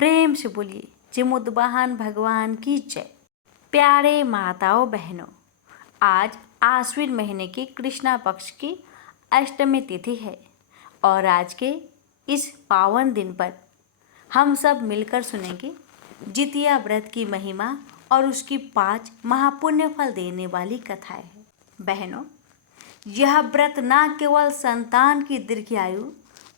प्रेम से बोलिए जिमुद्वाहन भगवान की जय। प्यारे माताओं बहनों, आज आश्विन महीने की कृष्णा पक्ष की अष्टमी तिथि है और आज के इस पावन दिन पर हम सब मिलकर सुनेंगे जितिया व्रत की महिमा और उसकी 5 महापुण्य फल देने वाली कथाएं हैं। बहनों, यह व्रत न केवल संतान की दीर्घायु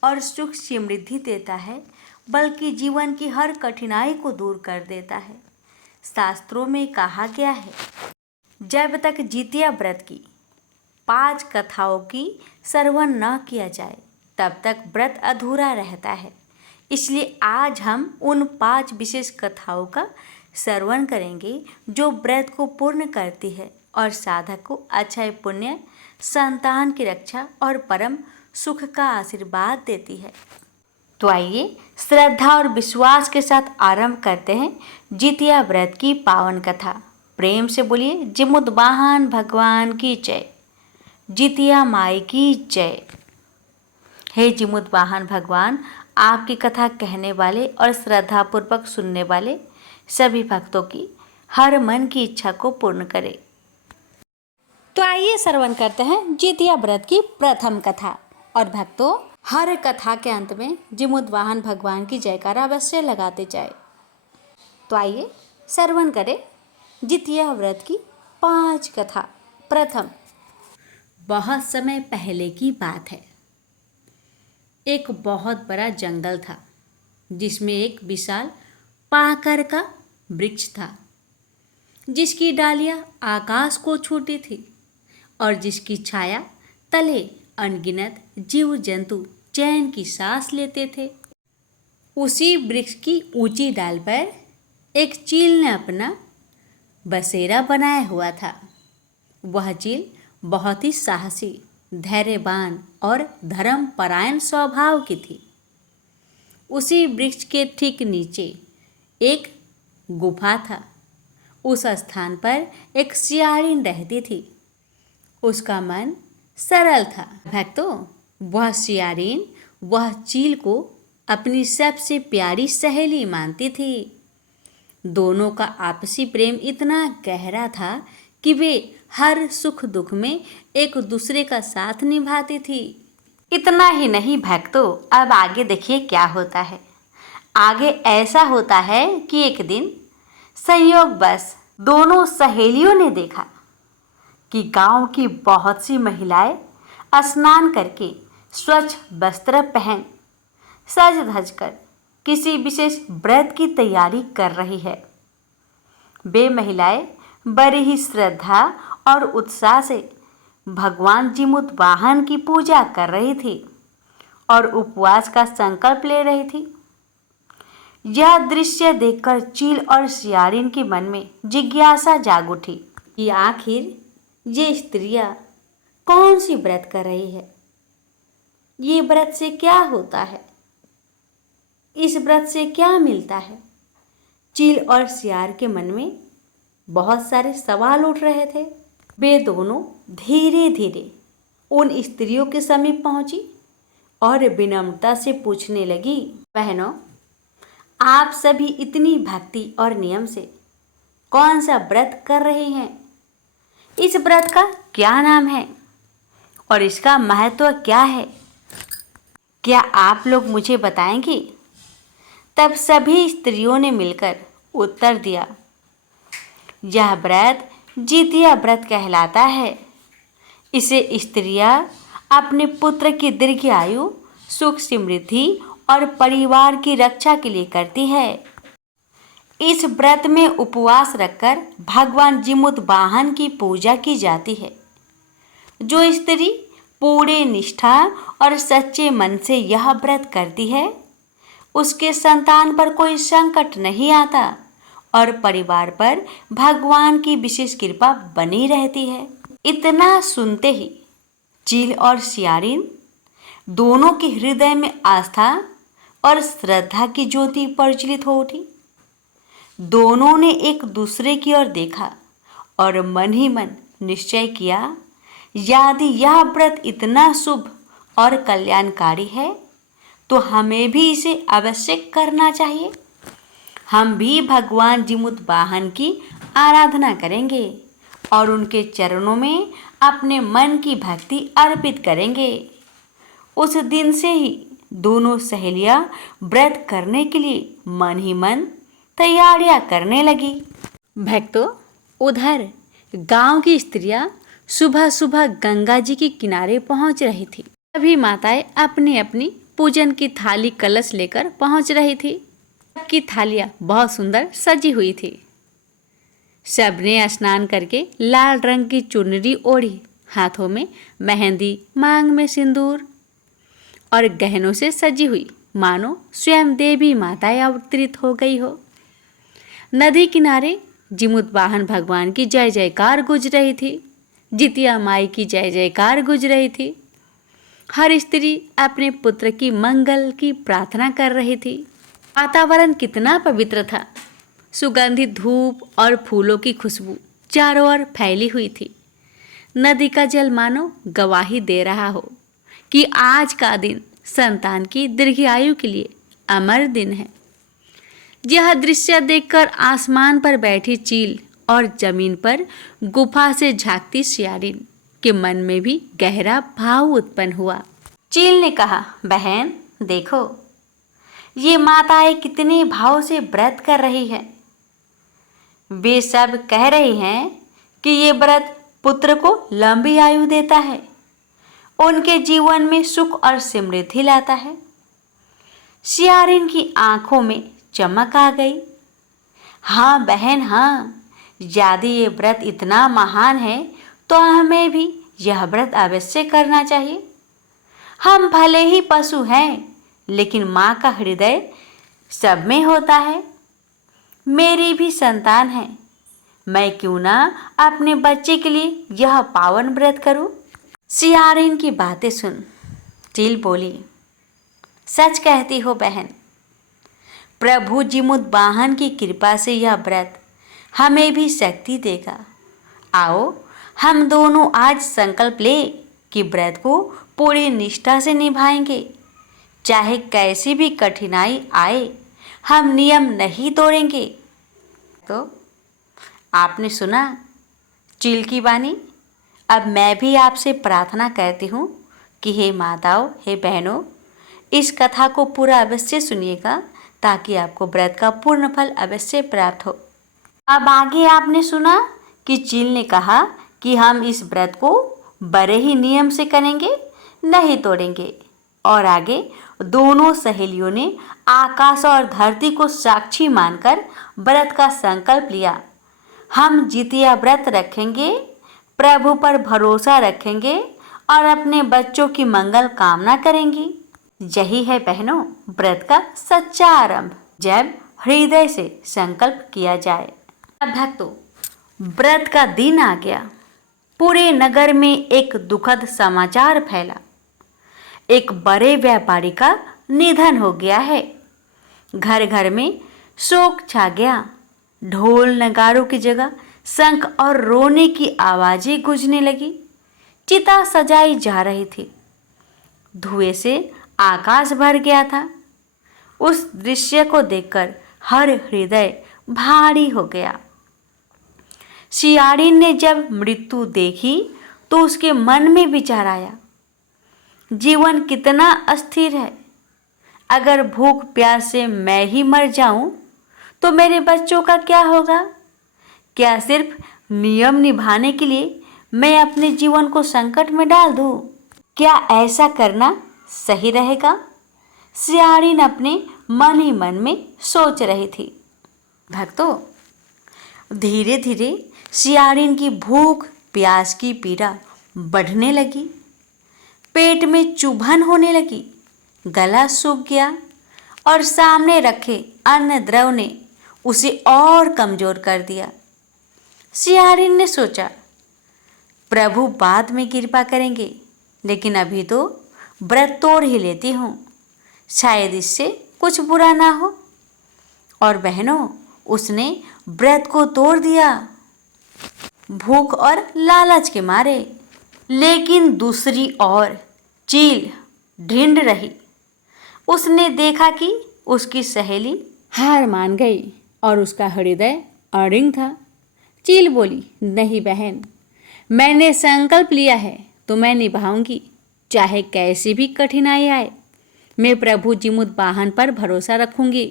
और सुख समृद्धि देता है, बल्कि जीवन की हर कठिनाई को दूर कर देता है। शास्त्रों में कहा गया है, जब तक जितिया व्रत की 5 कथाओं की श्रवण न किया जाए तब तक व्रत अधूरा रहता है। इसलिए आज हम उन 5 विशेष कथाओं का श्रवण करेंगे जो व्रत को पूर्ण करती है और साधक को अक्षय पुण्य, संतान की रक्षा और परम सुख का आशीर्वाद देती है। तो आइए श्रद्धा और विश्वास के साथ आरंभ करते हैं जितिया व्रत की पावन कथा। प्रेम से बोलिए जिमुद्वाहन भगवान की जय, जितिया माई की जय। हे जिमुद्वाहन भगवान, आपकी कथा कहने वाले और श्रद्धापूर्वक सुनने वाले सभी भक्तों की हर मन की इच्छा को पूर्ण करे। तो आइए श्रवण करते हैं जितिया व्रत की प्रथम कथा। और भक्तों, हर कथा के अंत में जिमुद्वाहन भगवान की जयकारा अवश्य लगाते जाए। तो आइए श्रवण करें जितिया व्रत की 5 कथा। प्रथम, बहुत समय पहले की बात है। एक बहुत बड़ा जंगल था जिसमें एक विशाल पाकर का वृक्ष था, जिसकी डालियां आकाश को छूती थी और जिसकी छाया तले अनगिनत जीव जंतु चैन की सांस लेते थे। उसी वृक्ष की ऊंची डाल पर एक चील ने अपना बसेरा बनाया हुआ था। वह चील बहुत ही साहसी, धैर्यवान और धर्मपरायण स्वभाव की थी। उसी वृक्ष के ठीक नीचे एक गुफा था। उस स्थान पर एक सियारिन रहती थी। उसका मन सरल था। भक्तों, वह सियारिन वह चील को अपनी सबसे प्यारी सहेली मानती थी। दोनों का आपसी प्रेम इतना गहरा था कि वे हर सुख दुख में एक दूसरे का साथ निभाती थी। इतना ही नहीं भक्तों, अब आगे देखिए क्या होता है। आगे ऐसा होता है कि एक दिन संयोगवश दोनों सहेलियों ने देखा कि गांव की बहुत सी महिलाएं स्नान करके स्वच्छ वस्त्र पहन सज धज कर किसी विशेष व्रत की तैयारी कर रही है। वे महिलाएं बड़ी ही श्रद्धा और उत्साह से भगवान जिमुद्वाहन की पूजा कर रही थी और उपवास का संकल्प ले रही थी। यह दृश्य देखकर चील और सियारिन के मन में जिज्ञासा जाग उठी कि आखिर ये स्त्रियां कौन सी व्रत कर रही है, ये व्रत से क्या होता है, इस व्रत से क्या मिलता है। चील और सियार के मन में बहुत सारे सवाल उठ रहे थे। वे दोनों धीरे धीरे उन स्त्रियों के समीप पहुंची और विनम्रता से पूछने लगी, बहनों, आप सभी इतनी भक्ति और नियम से कौन सा व्रत कर रहे हैं? इस व्रत का क्या नाम है और इसका महत्व क्या है? क्या आप लोग मुझे बताएंगी? तब सभी स्त्रियों ने मिलकर उत्तर दिया, यह व्रत जितिया व्रत कहलाता है। इसे स्त्रियां अपने पुत्र की दीर्घायु, सुख समृद्धि और परिवार की रक्षा के लिए करती है। इस व्रत में उपवास रखकर भगवान जिमुद्वाहन की पूजा की जाती है। जो स्त्री पूरे निष्ठा और सच्चे मन से यह व्रत करती है, उसके संतान पर कोई संकट नहीं आता और परिवार पर भगवान की विशेष कृपा बनी रहती है। इतना सुनते ही चील और सियारिन दोनों के हृदय में आस्था और श्रद्धा की ज्योति प्रज्वलित हो उठी। दोनों ने एक दूसरे की ओर देखा और मन ही मन निश्चय किया, यदि यह व्रत इतना शुभ और कल्याणकारी है तो हमें भी इसे अवश्य करना चाहिए। हम भी भगवान जिमुतवाहन की आराधना करेंगे और उनके चरणों में अपने मन की भक्ति अर्पित करेंगे। उस दिन से ही दोनों सहेलियां व्रत करने के लिए मन ही मन तैयारियां करने लगी। भक्तों, उधर गांव की स्त्रियां सुबह सुबह गंगा जी के किनारे पहुंच रही थी। सभी माताएं अपनी अपनी पूजन की थाली कलश लेकर पहुंच रही थी। सबकी थालियां बहुत सुंदर सजी हुई थी। सबने स्नान करके लाल रंग की चुनरी ओढ़ी, हाथों में मेहंदी, मांग में सिंदूर और गहनों से सजी हुई, मानो स्वयं देवी माताएं अवतरित हो गई हो। नदी किनारे जिमुतवाहन भगवान की जय जयकार गूंज रही थी। जितिया माई की जय जयकार गूंज रही थी। हर स्त्री अपने पुत्र की मंगल की प्रार्थना कर रही थी। वातावरण कितना पवित्र था। सुगंधित धूप और फूलों की खुशबू चारों ओर फैली हुई थी। नदी का जल मानो गवाही दे रहा हो कि आज का दिन संतान की दीर्घायु के लिए अमर दिन है। यह दृश्य देखकर आसमान पर बैठी चील और जमीन पर गुफा से झांकती सियारिन के मन में भी गहरा भाव उत्पन्न हुआ। चील ने कहा, बहन देखो, ये माताएं कितने भाव से व्रत कर रही है। वे सब कह रही हैं कि ये व्रत पुत्र को लंबी आयु देता है, उनके जीवन में सुख और समृद्धि लाता है। सियारिन की आंखों में चमक आ गई। हाँ बहन हाँ, यदि ये व्रत इतना महान है तो हमें भी यह व्रत अवश्य करना चाहिए। हम भले ही पशु हैं, लेकिन माँ का हृदय सब में होता है। मेरी भी संतान है, मैं क्यों ना अपने बच्चे के लिए यह पावन व्रत करूं। सियारिन की बातें सुन चील बोली, सच कहती हो बहन, प्रभु जिमुतवाहन की कृपा से यह व्रत हमें भी शक्ति देगा। आओ हम दोनों आज संकल्प ले कि व्रत को पूरी निष्ठा से निभाएंगे। चाहे कैसी भी कठिनाई आए, हम नियम नहीं तोड़ेंगे। तो आपने सुना चील की वाणी। अब मैं भी आपसे प्रार्थना करती हूँ कि हे माताओं, हे बहनों, इस कथा को पूरा अवश्य सुनिएगा ताकि आपको व्रत का पूर्ण फल अवश्य प्राप्त हो। अब आगे आपने सुना कि चील ने कहा कि हम इस व्रत को बड़े ही नियम से करेंगे, नहीं तोड़ेंगे। और आगे दोनों सहेलियों ने आकाश और धरती को साक्षी मानकर व्रत का संकल्प लिया। हम जितिया व्रत रखेंगे, प्रभु पर भरोसा रखेंगे और अपने बच्चों की मंगल कामना करेंगी। यही है बहनों व्रत का सच्चा आरंभ, जब हृदय से संकल्प किया जाए। अब भक्तों, व्रत का दिन आ गया। पूरे नगर में एक दुखद समाचार फैला। एक बड़े व्यापारी का निधन हो गया है। घर घर में शोक छा गया। ढोल नगारों की जगह शंख और रोने की आवाजें गूंजने लगी। चिता सजाई जा रही थी। धुएं से आकाश भर गया था। उस दृश्य को देखकर हर हृदय भारी हो गया। सियारिन ने जब मृत्यु देखी तो उसके मन में विचार आया, जीवन कितना अस्थिर है। अगर भूख प्यास से मैं ही मर जाऊं तो मेरे बच्चों का क्या होगा? क्या सिर्फ नियम निभाने के लिए मैं अपने जीवन को संकट में डाल दूं? क्या ऐसा करना सही रहेगा? सियारिन अपने मन ही मन में सोच रही थी। भक्तों, धीरे धीरे सियारिन की भूख प्यास की पीड़ा बढ़ने लगी। पेट में चुभन होने लगी। गला सूख गया और सामने रखे अन्न द्रव ने उसे और कमजोर कर दिया। सियारिन ने सोचा, प्रभु बाद में कृपा करेंगे, लेकिन अभी तो व्रत तोड़ ही लेती हूँ, शायद इससे कुछ बुरा ना हो। और बहनों, उसने व्रत को तोड़ दिया, भूख और लालच के मारे। लेकिन दूसरी ओर चील ढिंढ रही। उसने देखा कि उसकी सहेली हार मान गई। और उसका हृदय अड़िंग था। चील बोली, नहीं बहन, मैंने संकल्प लिया है तो मैं निभाऊंगी, चाहे कैसी भी कठिनाई आए। मैं प्रभु जिमुतवाहन पर भरोसा रखूंगी।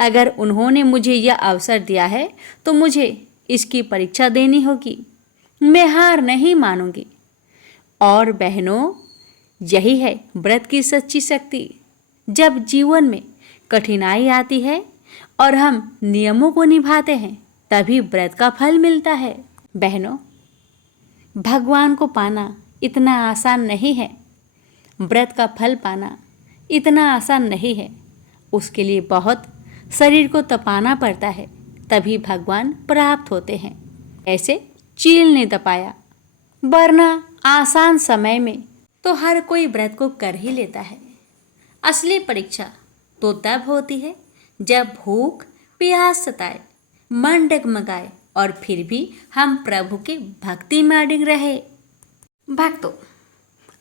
अगर उन्होंने मुझे यह अवसर दिया है तो मुझे इसकी परीक्षा देनी होगी। मैं हार नहीं मानूंगी। और बहनों, यही है व्रत की सच्ची शक्ति। जब जीवन में कठिनाई आती है और हम नियमों को निभाते हैं, तभी व्रत का फल मिलता है। बहनों, भगवान को पाना इतना आसान नहीं है। व्रत का फल पाना इतना आसान नहीं है। उसके लिए बहुत शरीर को तपाना पड़ता है, तभी भगवान प्राप्त होते हैं। ऐसे चील ने तपाया, वरना आसान समय में तो हर कोई व्रत को कर ही लेता है। असली परीक्षा तो तब होती है जब भूख प्यास सताए, मन डगमगाए और फिर भी हम प्रभु के भक्ति में अडिग रहे। भक्तों,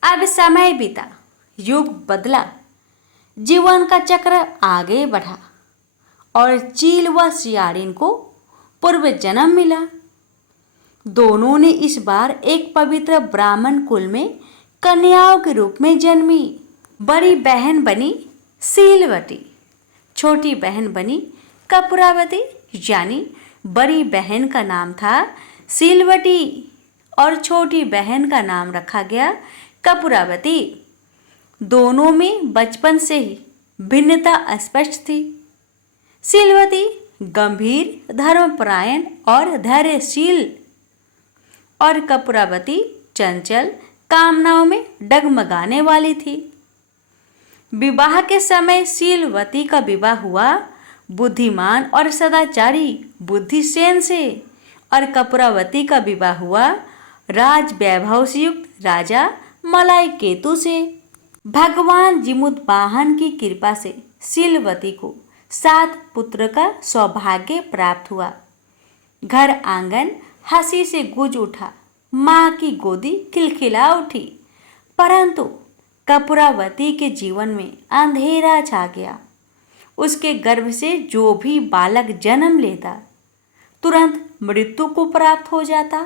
अब समय बीता, युग बदला, जीवन का चक्र आगे बढ़ा और चील व सियाड़िन को पूर्व जन्म मिला। दोनों ने इस बार एक पवित्र ब्राह्मण कुल में कन्याओं के रूप में जन्मी। बड़ी बहन बनी सीलवती, छोटी बहन बनी कपूरावती। यानी बड़ी बहन का नाम था सीलवती और छोटी बहन का नाम रखा गया कपूरावती। दोनों में बचपन से ही भिन्नता स्पष्ट थी। सीलवती गंभीर, धर्मपरायण और धैर्यशील, और कपूरावती चंचल, कामनाओं में डगमगाने वाली थी। विवाह के समय सीलवती का विवाह हुआ बुद्धिमान और सदाचारी बुद्धिसेन से, और कपूरावती का विवाह हुआ राज वैभव से युक्त राजा मलाई केतु से। भगवान जिमुतवाहन की कृपा से सीलवती को 7 पुत्र का सौभाग्य प्राप्त हुआ। घर आंगन हंसी से गूंज उठा, माँ की गोदी खिलखिला उठी। परंतु कपूरावती के जीवन में अंधेरा छा गया। उसके गर्भ से जो भी बालक जन्म लेता, तुरंत मृत्यु को प्राप्त हो जाता।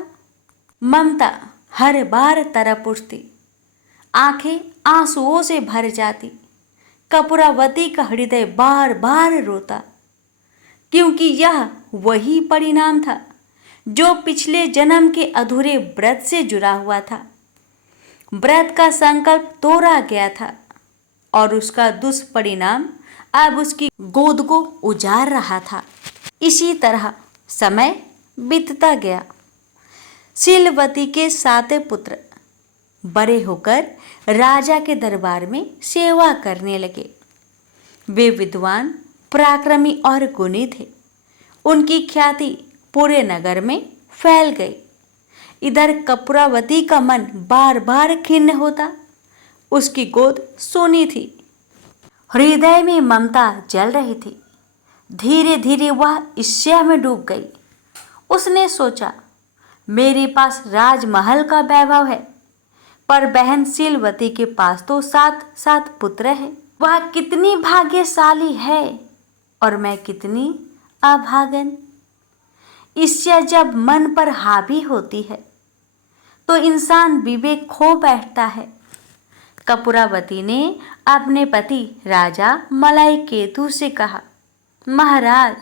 ममता हर बार तरफ उठती, आंखें आंसुओं से भर जाती। कपूरावती का हृदय बार बार रोता, क्योंकि यह वही परिणाम था जो पिछले जन्म के अधूरे व्रत से जुड़ा हुआ था। व्रत का संकल्प तोड़ा गया था और उसका दुष्परिणाम अब उसकी गोद को उजाड़ रहा था। इसी तरह समय बीतता गया। सीलवती के 7 पुत्र बड़े होकर राजा के दरबार में सेवा करने लगे। वे विद्वान, पराक्रमी और गुणी थे। उनकी ख्याति पूरे नगर में फैल गई। इधर कपूरावती का मन बार बार खिन्न होता। उसकी गोद सूनी थी, हृदय में ममता जल रही थी। धीरे धीरे वह ईर्ष्या में डूब गई। उसने सोचा, मेरे पास राजमहल का वैभव है, पर बहन सीलवती के पास तो 7 पुत्र हैं। वह कितनी भाग्यशाली है और मैं कितनी अभागन। ईर्ष्या जब मन पर हावी होती है तो इंसान विवेक खो बैठता है। कपूरावती ने अपने पति राजा मलाई केतु से कहा, महाराज,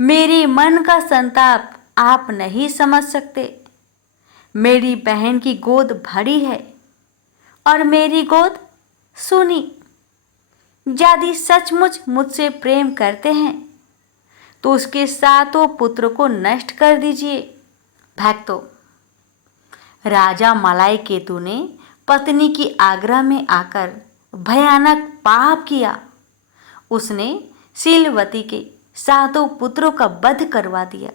मेरे मन का संताप आप नहीं समझ सकते। मेरी बहन की गोद भरी है और मेरी गोद सूनी। यदि सचमुच मुझसे प्रेम करते हैं तो उसके 7 पुत्र को नष्ट कर दीजिए। भक्तों, राजा मलाई केतु ने पत्नी की आग्रह में आकर भयानक पाप किया। उसने सीलवती के 7 पुत्रों का वध करवा दिया।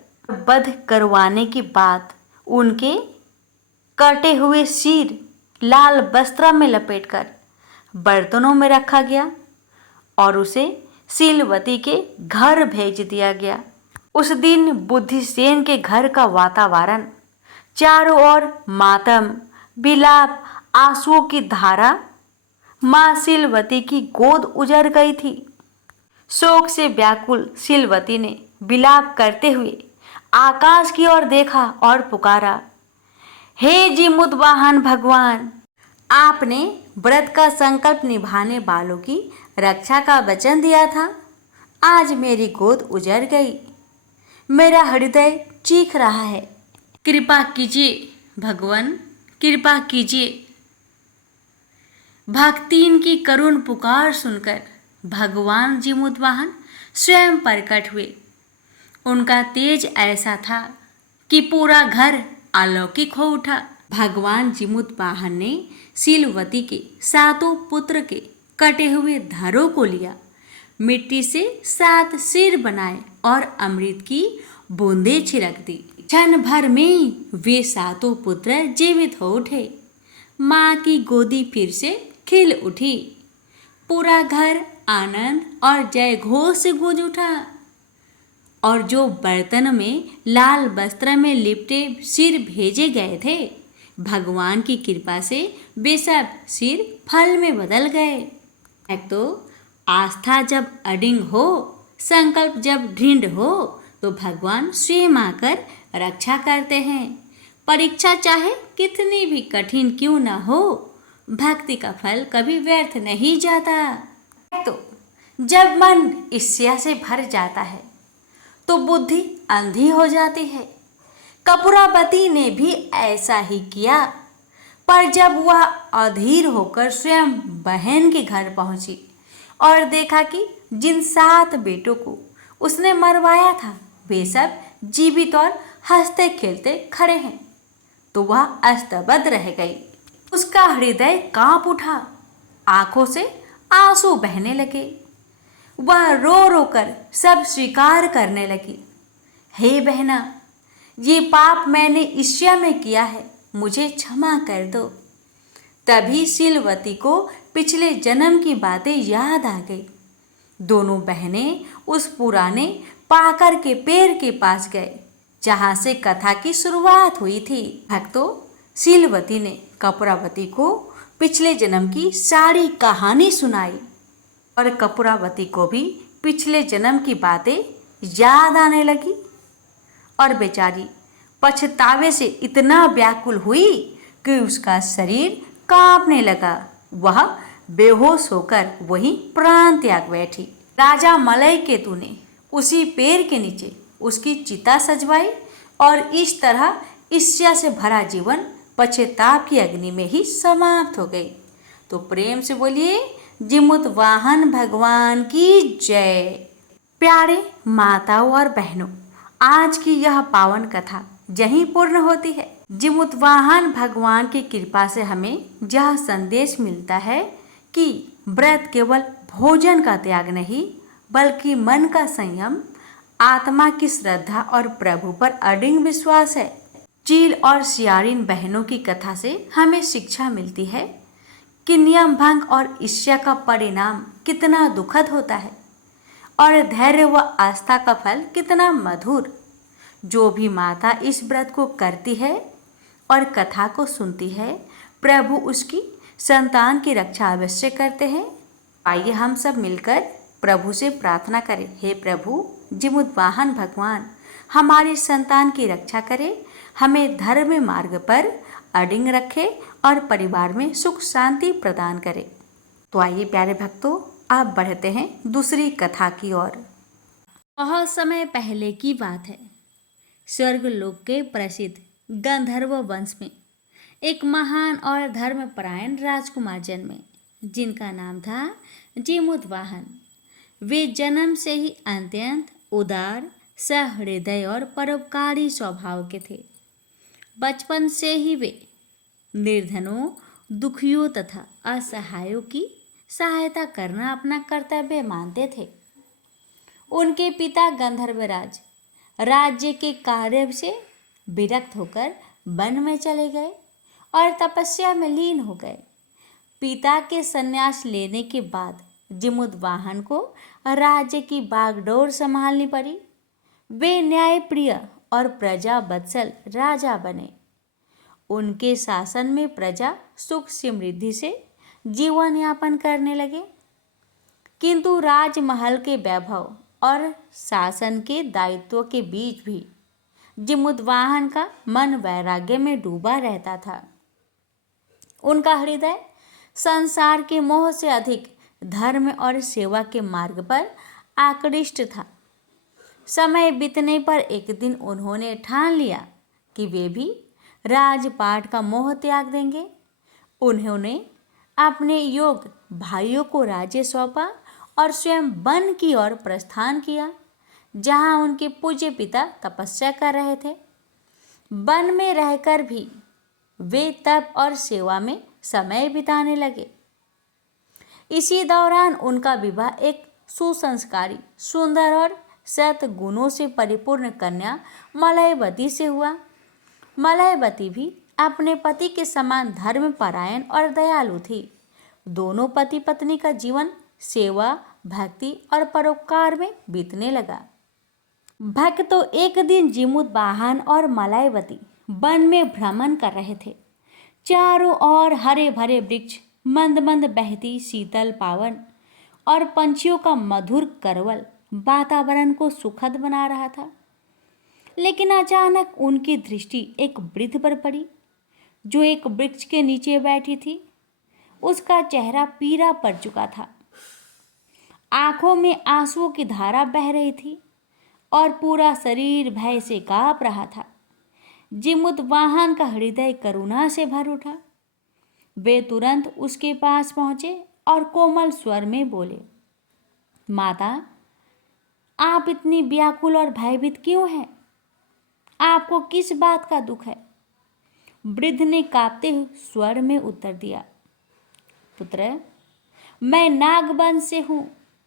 वध करवाने के बाद उनके कटे हुए सिर लाल वस्त्र में लपेटकर बर्तनों में रखा गया और उसे सीलवती के घर भेज दिया गया। उस दिन बुद्धिसेन के घर का वातावरण चारों ओर मातम, विलाप, आंसुओं की धारा। मां सीलवती की गोद उजड़ गई थी। शोक से व्याकुल सीलवती ने विलाप करते हुए आकाश की ओर देखा और पुकारा, हे जिमुतवाहन भगवान, आपने व्रत का संकल्प निभाने वालों की रक्षा का वचन दिया था। आज मेरी गोद उजड़ गई, मेरा हृदय चीख रहा है। कृपा कीजिए भगवान, कृपा कीजिए। भक्तिन की करुण पुकार सुनकर भगवान जिमुतवाहन स्वयं प्रकट हुए। उनका तेज ऐसा था कि पूरा घर अलौकिक हो उठा। भगवान जिमुतवाहन ने शीलवती के 7 पुत्र के कटे हुए धरों को लिया, मिट्टी से 7 सिर बनाए और अमृत की बूंदें छिड़क दी। क्षण भर में वे 7 पुत्र जीवित हो उठे। माँ की गोदी फिर से खिल उठी। पूरा घर आनंद और जय घोष से गूंज उठा और जो बर्तन में लाल वस्त्र में लिपटे सिर भेजे गए थे, भगवान की कृपा से वे सब सिर फल में बदल गए। एक तो आस्था जब अडिग हो, संकल्प जब दृढ़ हो, तो भगवान स्वयं आकर रक्षा करते हैं। परीक्षा चाहे कितनी भी कठिन क्यों न हो, भक्ति का फल कभी व्यर्थ नहीं जाता। तो जब मन ईर्ष्या से भर जाता है तो बुद्धि अंधी हो जाती है। कपूरावती ने भी ऐसा ही किया, पर जब वह अधीर होकर स्वयं बहन के घर पहुंची और देखा कि जिन 7 बेटों को उसने मरवाया था वे सब जीवित और हंसते खेलते खड़े हैं, तो वह अस्तबद्ध रह गई। उसका हृदय कांप उठा, आंखों से आंसू बहने लगे। वह रो रो कर सब स्वीकार करने लगी, हे बहना, ये पाप मैंने ईर्ष्या में किया है, मुझे क्षमा कर दो। तभी शीलवती को पिछले जन्म की बातें याद आ गई। दोनों बहनें उस पुराने पाकर के पेड़ के पास गए जहाँ से कथा की शुरुआत हुई थी। भक्तों, शीलवती ने कपूरावती को पिछले जन्म की सारी कहानी सुनाई और कपूरावती को भी पिछले जन्म की बातें याद आने लगी और बेचारी पछतावे से इतना व्याकुल हुई कि उसका शरीर कांपने लगा। वह बेहोश होकर वहीं प्राण त्याग बैठी। राजा मलय केतु ने उसी पेड़ के नीचे उसकी चिता सजवाई और इस तरह ईर्ष्या से भरा जीवन पश्चाताप की अग्नि में ही समाप्त हो गई। तो प्रेम से बोलिए, जिमुतवाहन भगवान की जय। प्यारे माताओं और बहनों, आज की यह पावन कथा यहीं पूर्ण होती है। जिमुतवाहन भगवान की कृपा से हमें यह संदेश मिलता है कि व्रत केवल भोजन का त्याग नहीं, बल्कि मन का संयम, आत्मा की श्रद्धा और प्रभु पर अडिग विश्वास है। चील और सियारिन बहनों की कथा से हमें शिक्षा मिलती है कि नियम भंग और ईर्ष्या का परिणाम कितना दुखद होता है और धैर्य व आस्था का फल कितना मधुर। जो भी माता इस व्रत को करती है और कथा को सुनती है, प्रभु उसकी संतान की रक्षा अवश्य करते हैं। आइए हम सब मिलकर प्रभु से प्रार्थना करें, हे प्रभु जिमुतवाहन भगवान, हमारी संतान की रक्षा करें, हमें धर्म मार्ग पर अडिग रखे और परिवार में सुख शांति प्रदान करे। तो आइए प्यारे भक्तों, आप बढ़ते हैं दूसरी कथा की ओर। बहुत समय पहले की बात है। स्वर्गलोक के प्रसिद्ध गंधर्व वंश में एक महान और धर्मपरायण राजकुमार जन्मे, जिनका नाम था जिमुतवाहन। वे जन्म से ही अत्यंत उदार, सहृदय और परोपकारी स्वभाव के थे। बचपन से ही वे निर्धनों, दुखियों तथा असहायों की सहायता करना अपना कर्तव्य मानते थे। उनके पिता गंधर्वराज राज्य के कार्य से विरक्त होकर वन में चले गए और तपस्या में लीन हो गए। पिता के संन्यास लेने के बाद जिमुतवाहन को राज्य की बागडोर संभालनी पड़ी। वे न्यायप्रिय और प्रजा वत्सल राजा बने। उनके शासन में प्रजा सुख समृद्धि से जीवन यापन करने लगे। किंतु राजमहल के वैभव और शासन के दायित्व के बीच भी जिमुतवाहन का मन वैराग्य में डूबा रहता था। उनका हृदय संसार के मोह से अधिक धर्म और सेवा के मार्ग पर आकृष्ट था। समय बीतने पर एक दिन उन्होंने ठान लिया कि वे भी राजपाट का मोह त्याग देंगे। उन्होंने अपने योग भाइयों को राज्य सौंपा और स्वयं वन की ओर प्रस्थान किया, जहां उनके पूज्य पिता तपस्या कर रहे थे। वन में रहकर भी वे तप और सेवा में समय बिताने लगे। इसी दौरान उनका विवाह एक सुसंस्कारी, सुंदर और सद्गुणों से परिपूर्ण कन्या मलयवती से हुआ। मलयवती भी अपने पति के समान धर्मपरायण और दयालु थी। दोनों पति पत्नी का जीवन सेवा, भक्ति और परोपकार में बीतने लगा। भक्तों, एक दिन जिमुतवाहन और मलयवती वन में भ्रमण कर रहे थे। चारों ओर हरे भरे वृक्ष, मंद मंद बहती शीतल पावन और पंछियों का मधुर करवल वातावरण को सुखद बना रहा था। लेकिन अचानक उनकी दृष्टि एक वृद्ध पर पड़ी, जो एक वृक्ष के नीचे बैठी थी। उसका चेहरा पीला पड़ चुका था, आंखों में आंसुओं की धारा बह रही थी और पूरा शरीर भय से कांप रहा था। जिमुतवाहन का हृदय करुणा से भर उठा। वे तुरंत उसके पास पहुंचे और कोमल स्वर में बोले, माता, आप इतनी व्याकुल और भयभीत क्यों हैं? आपको किस बात का दुख है? वृद्ध ने कांपते हुए स्वर में उत्तर दिया, पुत्र, मैं नागवंश से हूँ।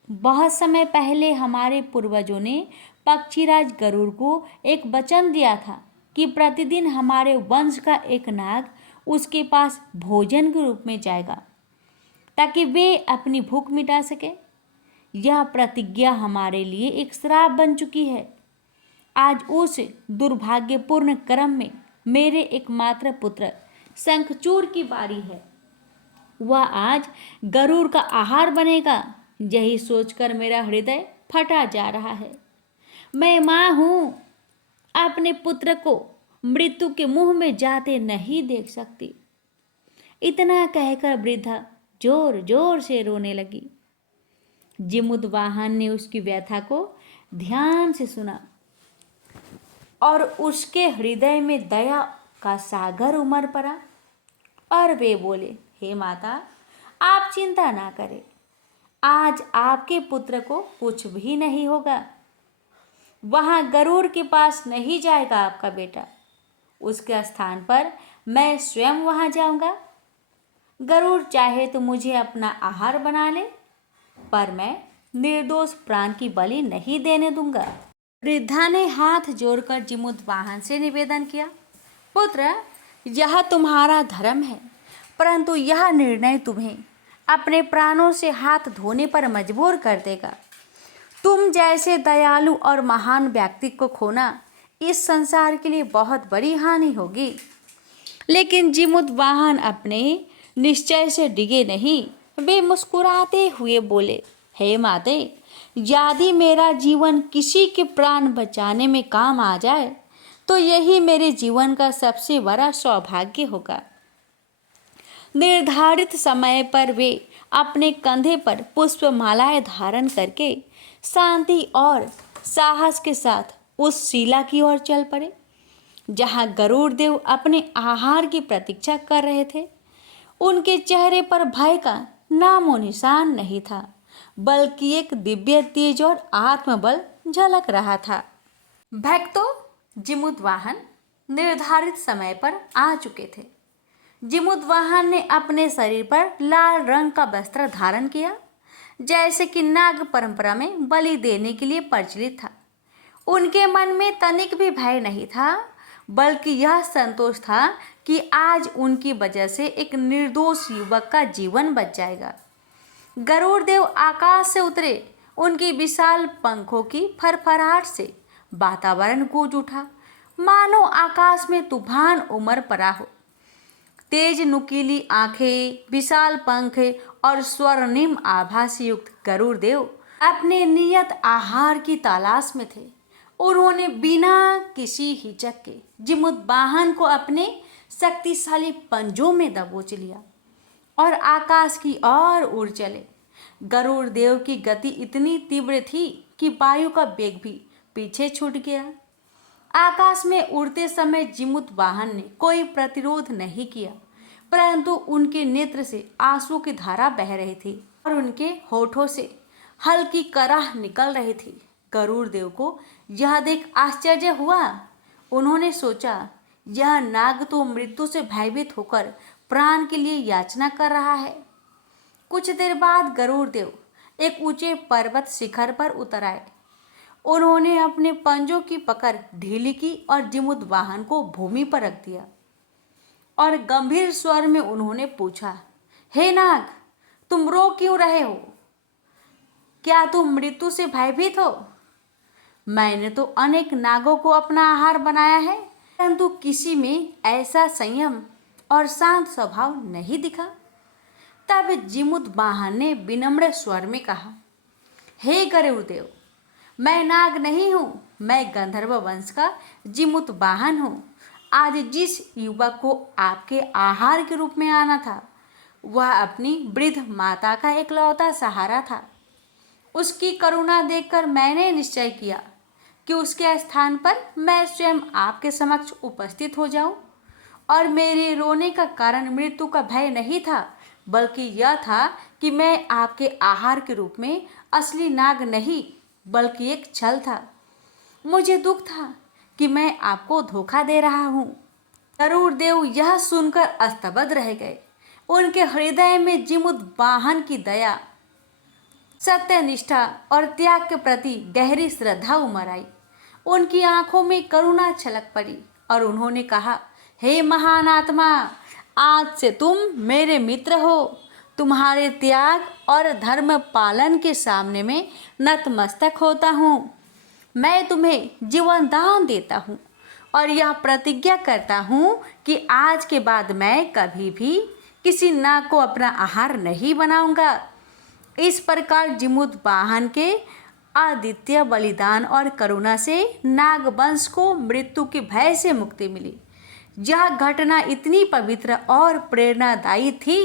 बहुत समय पहले हमारे पूर्वजों ने पक्षीराज गरुड़ को एक वचन दिया था कि प्रतिदिन हमारे वंश का एक नाग उसके पास भोजन के रूप में जाएगा, ताकि वे अपनी भूख मिटा सके। यह प्रतिज्ञा हमारे लिए एक श्राप बन चुकी है। आज उस दुर्भाग्यपूर्ण क्रम में मेरे एकमात्र पुत्र शंखचूड़ की बारी है। वह आज गरुड़ का आहार बनेगा। यही सोचकर मेरा हृदय फटा जा रहा है। मैं माँ हूँ, अपने पुत्र को मृत्यु के मुंह में जाते नहीं देख सकती। इतना कहकर वृद्धा जोर जोर से रोने लगी। जिमुतवाहन ने उसकी व्यथा को ध्यान से सुना और उसके हृदय में दया का सागर उमड़ पड़ा और वे बोले, हे माता, आप चिंता ना करें। आज आपके पुत्र को कुछ भी नहीं होगा। वहां गरुड़ के पास नहीं जाएगा आपका बेटा। उसके स्थान पर मैं स्वयं वहां जाऊंगा। गरुड़ चाहे तो मुझे अपना आहार बना ले, पर मैं निर्दोष प्राण की बलि नहीं देने दूंगा। वृद्धा ने हाथ जोड़कर जिमुतवाहन से निवेदन किया, पुत्र, यह तुम्हारा धर्म है, परंतु यह निर्णय तुम्हें अपने प्राणों से हाथ धोने पर मजबूर कर देगा। तुम जैसे दयालु और महान व्यक्ति को खोना इस संसार के लिए बहुत बड़ी हानि होगी। लेकिन जिमुतवाहन अपने निश्चय से डिगे नहीं। वे मुस्कुराते हुए बोले, हे माते, यदि मेरा जीवन किसी के प्राण बचाने में काम आ जाए तो यही मेरे जीवन का सबसे बड़ा सौभाग्य होगा। निर्धारित समय पर वे अपने कंधे पर पुष्पमालाएं धारण करके शांति और साहस के साथ उस शिला की ओर चल पड़े, जहां गरुड़ देव अपने आहार की प्रतीक्षा कर रहे थे। उनके चेहरे पर भय का नामो निशान नहीं था, बल्कि एक दिव्य तेज और आत्मबल झलक रहा था। भक्तों, जिमुतवाहन निर्धारित समय पर आ चुके थे। जिमुतवाहन ने अपने शरीर पर लाल रंग का वस्त्र धारण किया, जैसे कि नाग परंपरा में बलि देने के लिए प्रचलित था। उनके मन में तनिक भी भय नहीं था, बल्कि यह संतोष था कि आज उनकी वजह से एक निर्दोष युवक का जीवन बच जाएगा। गरुड़ देव आकाश से उतरे। उनकी विशाल पंखों की फरफराहट से वातावरण गूंज उठा, मानो आकाश में तूफान उमड़ पड़ा हो। तेज नुकीली आंखें, विशाल पंख और स्वर्णिम आभा से युक्त गरुड़ देव अपने नियत आहार की तलाश में थे। उन्होंने बिना किसी हिचक के जिमुतवाहन को अपने शक्तिशाली पंजों में दबोच लिया और आकाश की ओर उड़ चले। गरुड़ देव की गति इतनी तीव्र थी कि वायु का वेग भी पीछे छूट गया। आकाश में उड़ते समय जिमुतवाहन ने कोई प्रतिरोध नहीं किया, परंतु उनके नेत्र से आंसू की धारा बह रही थी और उनके होठों से हल्की कराह निकल रही थी। गरुड़ देव को यह देख आश्चर्य हुआ। उन्होंने सोचा, यह नाग तो मृत्यु से भयभीत होकर प्राण के लिए याचना कर रहा है। कुछ देर बाद गरुड़ देव एक ऊंचे पर्वत शिखर पर उतर आए। उन्होंने अपने पंजों की पकड़ ढीली की और जिमुतवाहन को भूमि पर रख दिया और गंभीर स्वर में उन्होंने पूछा, हे नाग, तुम रो क्यों रहे हो? क्या तुम मृत्यु से भयभीत हो? मैंने तो अनेक नागों को अपना आहार बनाया है, परंतु किसी में ऐसा संयम और शांत स्वभाव नहीं दिखा। तब जिमुतवाहन ने विनम्र स्वर में कहा, हे गरुड़देव, मैं नाग नहीं हूँ, मैं गंधर्व वंश का जिमुतवाहन हूँ। आज जिस युवक को आपके आहार के रूप में आना था, वह अपनी वृद्ध माता का इकलौता सहारा था। उसकी करुणा देखकर मैंने निश्चय किया कि उसके स्थान पर मैं स्वयं आपके समक्ष उपस्थित हो जाऊं, और मेरे रोने का कारण मृत्यु का भय नहीं था, बल्कि यह था कि मैं आपके आहार के रूप में असली नाग नहीं, बल्कि एक छल था। मुझे दुख था कि मैं आपको धोखा दे रहा हूँ। गरुड़ देव यह सुनकर स्तब्ध रह गए। उनके हृदय में जिमुतवाहन की दया, सत्यनिष्ठा और त्याग के प्रति गहरी श्रद्धा उमड़ आई। उनकी आंखों में करुणा छलक पड़ी और उन्होंने कहा, हे महान आत्मा, आज से तुम मेरे मित्र हो। तुम्हारे त्याग और धर्म पालन के सामने में नतमस्तक होता हूँ। मैं तुम्हें जीवन दान देता हूँ और यह प्रतिज्ञा करता हूँ कि आज के बाद मैं कभी भी किसी नाग को अपना आहार नहीं बनाऊंगा। इस प्रकार जिमुतवाहन के आदित्य बलिदान और करुणा से नागवंश को मृत्यु के भय से मुक्ति मिली। यह घटना इतनी पवित्र और प्रेरणादायी थी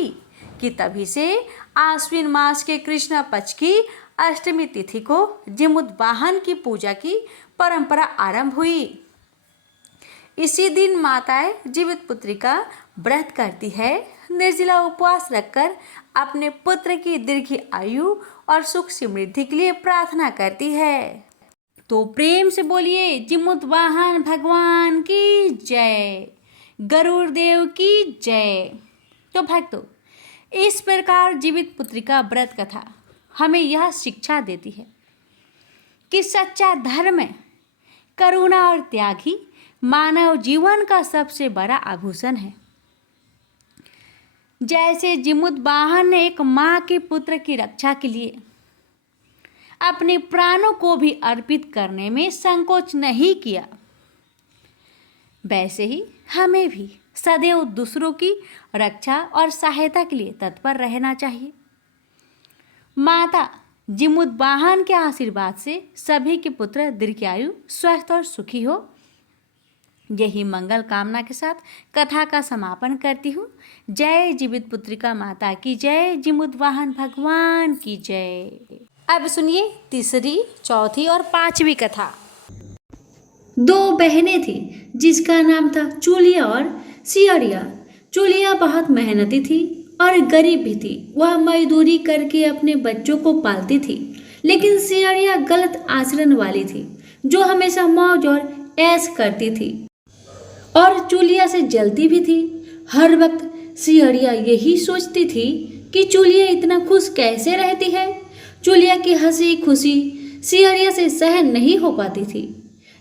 कि तभी से आश्विन मास के कृष्ण पक्ष की अष्टमी तिथि को जिमुतवाहन की पूजा की परंपरा आरंभ हुई। इसी दिन माताएं जीवित पुत्री का व्रत करती है, निर्जला उपवास रखकर अपने पुत्र की दीर्घ आयु और सुख समृद्धि के लिए प्रार्थना करती है। तो प्रेम से बोलिए जिमुतवाहन भगवान की जय, गरुड़ देव की जय। तो भक्तों, इस प्रकार जीवित पुत्री का व्रत कथा हमें यह शिक्षा देती है कि सच्चा धर्म, करुणा और त्याग ही मानव जीवन का सबसे बड़ा आभूषण है। जैसे जिमुतवाहन ने एक माँ के पुत्र की रक्षा के लिए अपने प्राणों को भी अर्पित करने में संकोच नहीं किया, वैसे ही हमें भी सदैव दूसरों की रक्षा और सहायता के लिए तत्पर रहना चाहिए। माता जिमुतवाहन के आशीर्वाद से सभी के पुत्र दीर्घायु, स्वस्थ और सुखी हो, यही मंगल कामना के साथ कथा का समापन करती हूँ। जय जीवित पुत्रिका माता की जय, जिमुतवाहन भगवान की जय। अब सुनिए तीसरी, चौथी और पांचवी कथा। दो बहनें थी जिसका नाम था चूलिया और सियरिया। चूलिया बहुत मेहनती थी और गरीब भी थी। वह मजदूरी करके अपने बच्चों को पालती थी, लेकिन सियरिया गलत आचरण वाली थी, जो हमेशा मौज और ऐश करती थी और चूलिया से जलती भी थी। हर वक्त सियरिया यही सोचती थी कि चूलिया इतना खुश कैसे रहती है। चूलिया की हंसी खुशी सियरिया से सहन नहीं हो पाती थी,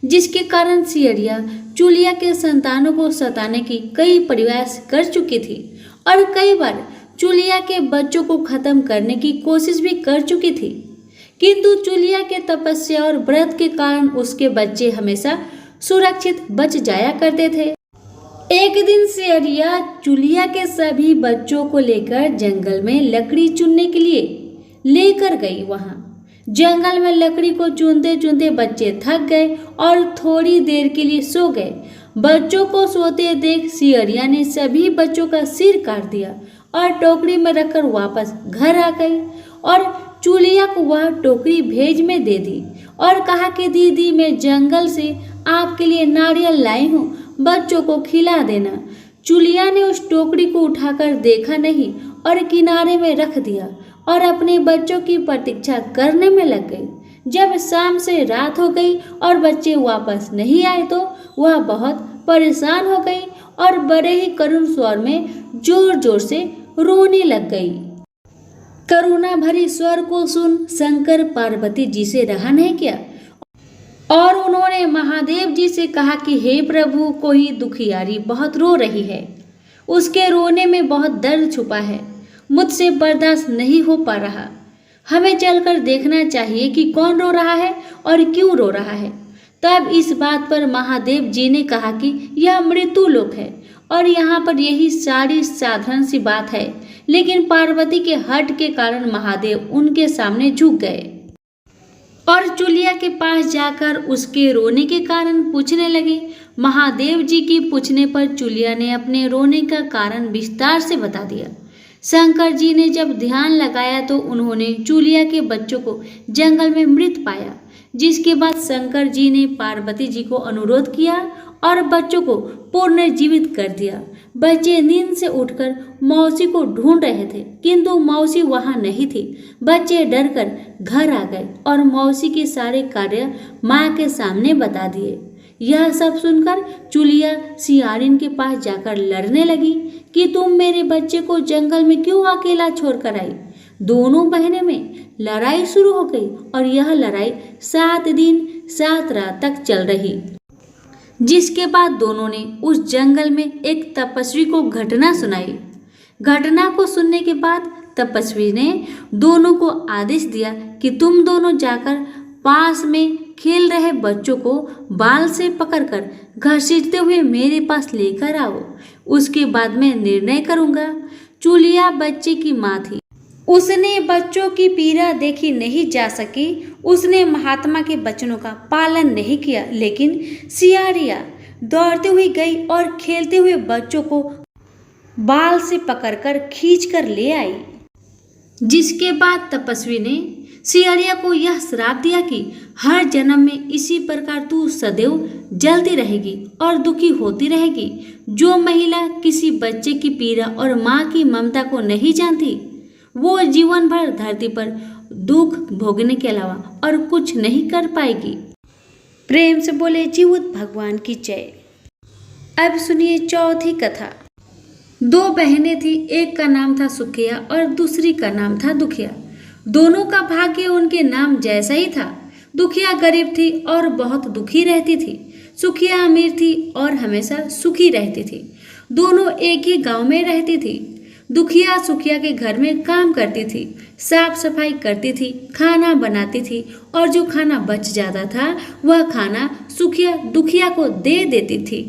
जिसके कारण सियरिया चूलिया के संतानों को सताने की कई प्रयास कर चुकी थी और कई बार चूलिया के बच्चों को खत्म करने की कोशिश भी कर चुकी थी, किंतु चूलिया के तपस्या और व्रत के कारण उसके बच्चे हमेशा सुरक्षित बच जाया करते थे। एक दिन सियरिया चूलिया के सभी बच्चों को लेकर जंगल में लकड़ी चुनने के लिए लेकर गई। वहां जंगल में लकड़ी को चुनते चुनते बच्चे थक गए और थोड़ी देर के लिए सो गए। बच्चों को सोते देख सियरिया ने सभी बच्चों का सिर काट दिया और टोकरी में रखकर वापस घर आ गई और चूलिया को वह टोकरी भेज में दे दी और कहा कि दीदी, मैं जंगल से आपके लिए नारियल लाई हूँ, बच्चों को खिला देना। चूलिया ने उस टोकरी को उठाकर देखा नहीं और किनारे में रख दिया और अपने बच्चों की प्रतीक्षा करने में लग गई। जब शाम से रात हो गई और बच्चे वापस नहीं आए तो वह बहुत परेशान हो गई और बड़े ही करुण स्वर में जोर जोर से रोने लग गई। करुणा भरी स्वर को सुन शंकर पार्वती जी से रहा नहीं किया और उन्होंने महादेव जी से कहा कि हे प्रभु, कोई दुखियारी बहुत रो रही है, उसके रोने में बहुत दर्द छुपा है, मुझसे बर्दाश्त नहीं हो पा रहा, हमें चलकर देखना चाहिए कि कौन रो रहा है और क्यों रो रहा है। तब इस बात पर महादेव जी ने कहा कि यह मृत्यु लोक है और यहाँ पर यही सारी साधारण सी बात है, लेकिन पार्वती के हठ के कारण महादेव उनके सामने झुक गए और चूलिया के पास जाकर उसके रोने के कारण पूछने लगे। महादेव जी की पूछने पर चूलिया ने अपने रोने का कारण विस्तार से बता दिया। शंकर जी ने जब ध्यान लगाया तो उन्होंने चूलिया के बच्चों को जंगल में मृत पाया, जिसके बाद शंकर जी ने पार्वती जी को अनुरोध किया और बच्चों को पुनर्जीवित कर दिया। बच्चे नींद से उठकर मौसी को ढूंढ रहे थे, किंतु मौसी वहां नहीं थी। बच्चे डरकर घर आ गए और मौसी के सारे कार्य माँ के सामने बता दिए। यह सब सुनकर चूलिया सियारिन के पास जाकर लड़ने लगी कि तुम मेरे बच्चे को जंगल में क्यों अकेला छोड़कर आई। दोनों बहनें में लड़ाई शुरू हो गई और यह लड़ाई 7 दिन 7 रात तक चल रही, जिसके बाद दोनों ने उस जंगल में एक तपस्वी को घटना सुनाई। घटना को सुनने के बाद तपस्वी ने दोनों को आदेश दिया कि तुम दोनों जाकर पास में खेल रहे बच्चों को बाल से पकड़कर घसीटते हुए मेरे पास लेकर आओ, उसके बाद मैं निर्णय करूंगा। चूलिया बच्चे की माँ थी, उसने बच्चों की पीड़ा देखी नहीं जा सकी, उसने महात्मा के वचनों का पालन नहीं किया, लेकिन सियारिया दौड़ती हुई गई और खेलते हुए बच्चों को बाल से पकड़कर खींचकर ले आई। जिसके बाद तपस्वी ने सियारिया को यह श्राप दिया कि हर जन्म में इसी प्रकार तू सदैव जलती रहेगी और दुखी होती रहेगी। जो महिला किसी बच्चे की पीड़ा और माँ की ममता को नहीं जानती, वो जीवन भर धरती पर दुख भोगने के अलावा और कुछ नहीं कर पाएगी। प्रेम से बोले जीवत भगवान की जय। अब सुनिए चौथी कथा। 2 बहनें थी, एक का नाम था सुखिया और दूसरी का नाम था दुखिया। दोनों का भाग्य उनके नाम जैसा ही था। दुखिया गरीब थी और बहुत दुखी रहती थी। सुखिया अमीर थी और हमेशा सुखी रहती थी। दोनों एक ही गांव में रहती थी। दुखिया सुखिया के घर में काम करती थी, साफ सफाई करती थी, खाना बनाती थी और जो खाना बच जाता था वह खाना सुखिया दुखिया को दे देती थी।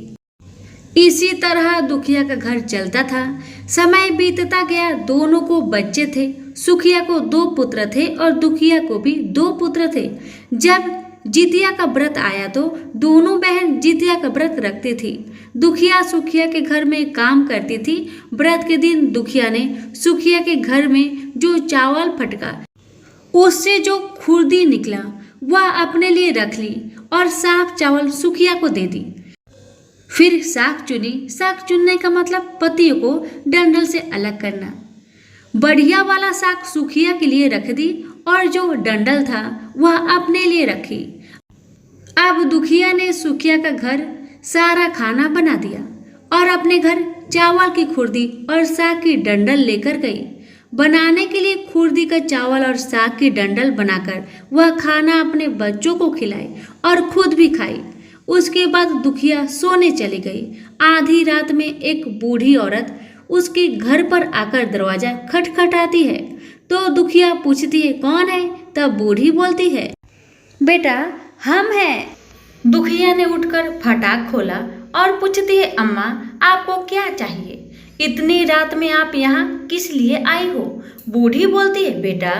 इसी तरह दुखिया का घर चलता था। समय बीतता गया, दोनों को बच्चे थे। सुखिया को 2 पुत्र थे और दुखिया को भी 2 पुत्र थे। जब जितिया का व्रत आया तो दोनों बहन जितिया का व्रत रखती थी। दुखिया सुखिया के घर में काम करती थी। व्रत के दिन दुखिया ने सुखिया के घर में जो चावल फटका, उससे जो खुर्दी निकला वह अपने लिए रख ली और साफ चावल सुखिया को दे दी। फिर साग चुनी। साग चुनने का मतलब पत्तियों को डंडल से अलग करना। बढ़िया वाला साग सुखिया के लिए रख दी और जो डंडल था वह अपने लिए रखी। अब दुखिया ने सुखिया का घर सारा खाना बना दिया और अपने घर चावल की खुर्दी और साग की डंडल लेकर गई। बनाने के लिए खुर्दी का चावल और साग की डंडल बनाकर वह खाना अपने बच्चों को खिलाई और खुद भी खाई। उसके बाद दुखिया सोने चली गई। आधी रात में एक बूढ़ी औरत उसके घर पर आकर दरवाजा खटखटाती है तो दुखिया पूछती है कौन है। तब बूढ़ी बोलती है बेटा हम हैं। दुखिया ने उठकर फटाक खोला और पूछती है अम्मा आपको क्या चाहिए, इतनी रात में आप यहाँ किस लिए आई हो। बूढ़ी बोलती है बेटा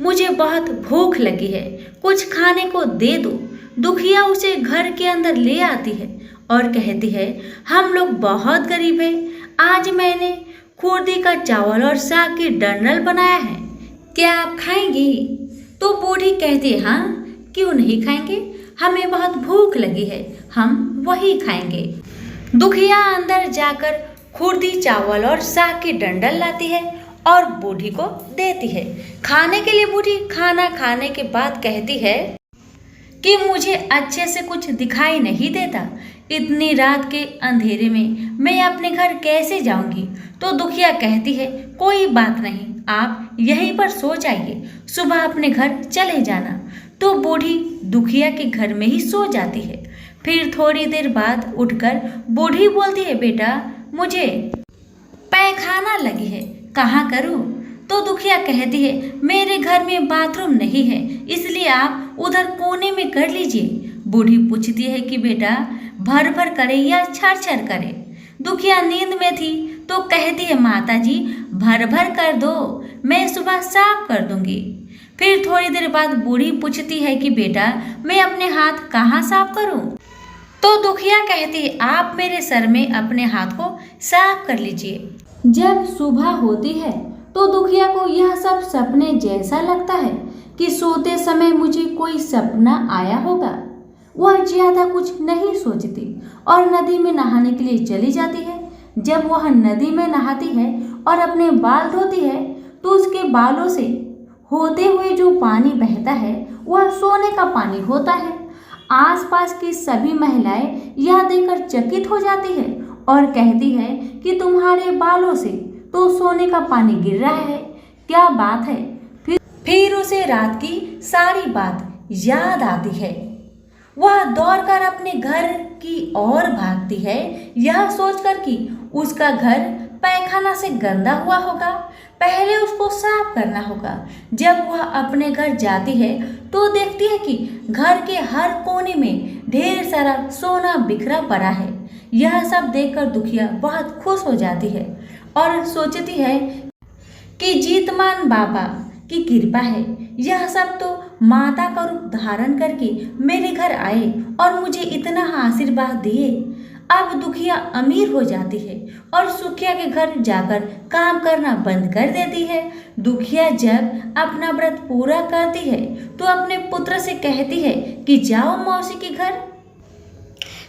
मुझे बहुत भूख लगी है, कुछ खाने को दे दो। दुखिया उसे घर के अंदर ले आती है और कहती है, हम लोग बहुत गरीब है, आज मैंने खुर्दी का चावल और साग की डंडल बनाया है, क्या आप खाएंगी? तो बूढ़ी कहती है, हाँ क्यों नहीं खाएंगे, हमें बहुत भूख लगी है, हम वही खाएंगे। दुखिया अंदर जाकर खुर्दी चावल और साग की डंडल लाती है और बूढ़ी को देती है। खाने के लिए बूढ़ी खाना खाने के बाद कहती है कि मुझे अच्छे से कुछ दिखाई नहीं देता, इतनी रात के अंधेरे में मैं अपने घर कैसे जाऊंगी? तो दुखिया कहती है, कोई बात नहीं, आप यहीं पर सो जाइए, सुबह अपने घर चले जाना। तो बूढ़ी दुखिया के घर में ही सो जाती है। फिर थोड़ी देर बाद उठकर बूढ़ी बोलती है, बेटा मुझे पैखाना लगी है, कहाँ करूँ? तो दुखिया कहती है, मेरे घर में बाथरूम नहीं है, इसलिए आप उधर कोने में कर लीजिए। बूढ़ी पूछती है कि बेटा भर भर करे या छर छर करे? दुखिया नींद में थी तो कहती है, माता जी भर भर कर दो, मैं सुबह साफ कर दूंगी। फिर थोड़ी देर बाद बूढ़ी पूछती है कि बेटा मैं अपने हाथ कहाँ साफ करूं? तो दुखिया कहती है, आप मेरे सर में अपने हाथ को साफ कर लीजिए। जब सुबह होती है तो दुखिया को यह सब सपने जैसा लगता है कि सोते समय मुझे कोई सपना आया होगा। वह ज्यादा कुछ नहीं सोचती और नदी में नहाने के लिए चली जाती है। जब वह नदी में नहाती है और अपने बाल धोती है तो उसके बालों से होते हुए जो पानी बहता है वह सोने का पानी होता है। आसपास की सभी महिलाएं यह देखकर चकित हो जाती है और कहती है कि तुम्हारे बालों से तो सोने का पानी गिर रहा है, क्या बात है? फिर उसे रात की सारी बात याद आती है। वह दौड़कर अपने घर की ओर भागती है, यह सोचकर कि उसका घर पैखाना से गंदा हुआ होगा, पहले उसको साफ करना होगा। जब वह अपने घर जाती है तो देखती है कि घर के हर कोने में ढेर सारा सोना बिखरा पड़ा है। यह सब देखकर दुखिया बहुत खुश हो जाती है और सोचती है कि जीतमान बाबा की कृपा है, यह सब तो माता का रूप धारण करके मेरे घर आए और मुझे इतना आशीर्वाद दिए। अब दुखिया अमीर हो जाती है और सुखिया के घर जाकर काम करना बंद कर देती है। दुखिया जब अपना व्रत पूरा करती है तो अपने पुत्र से कहती है कि जाओ मौसी के घर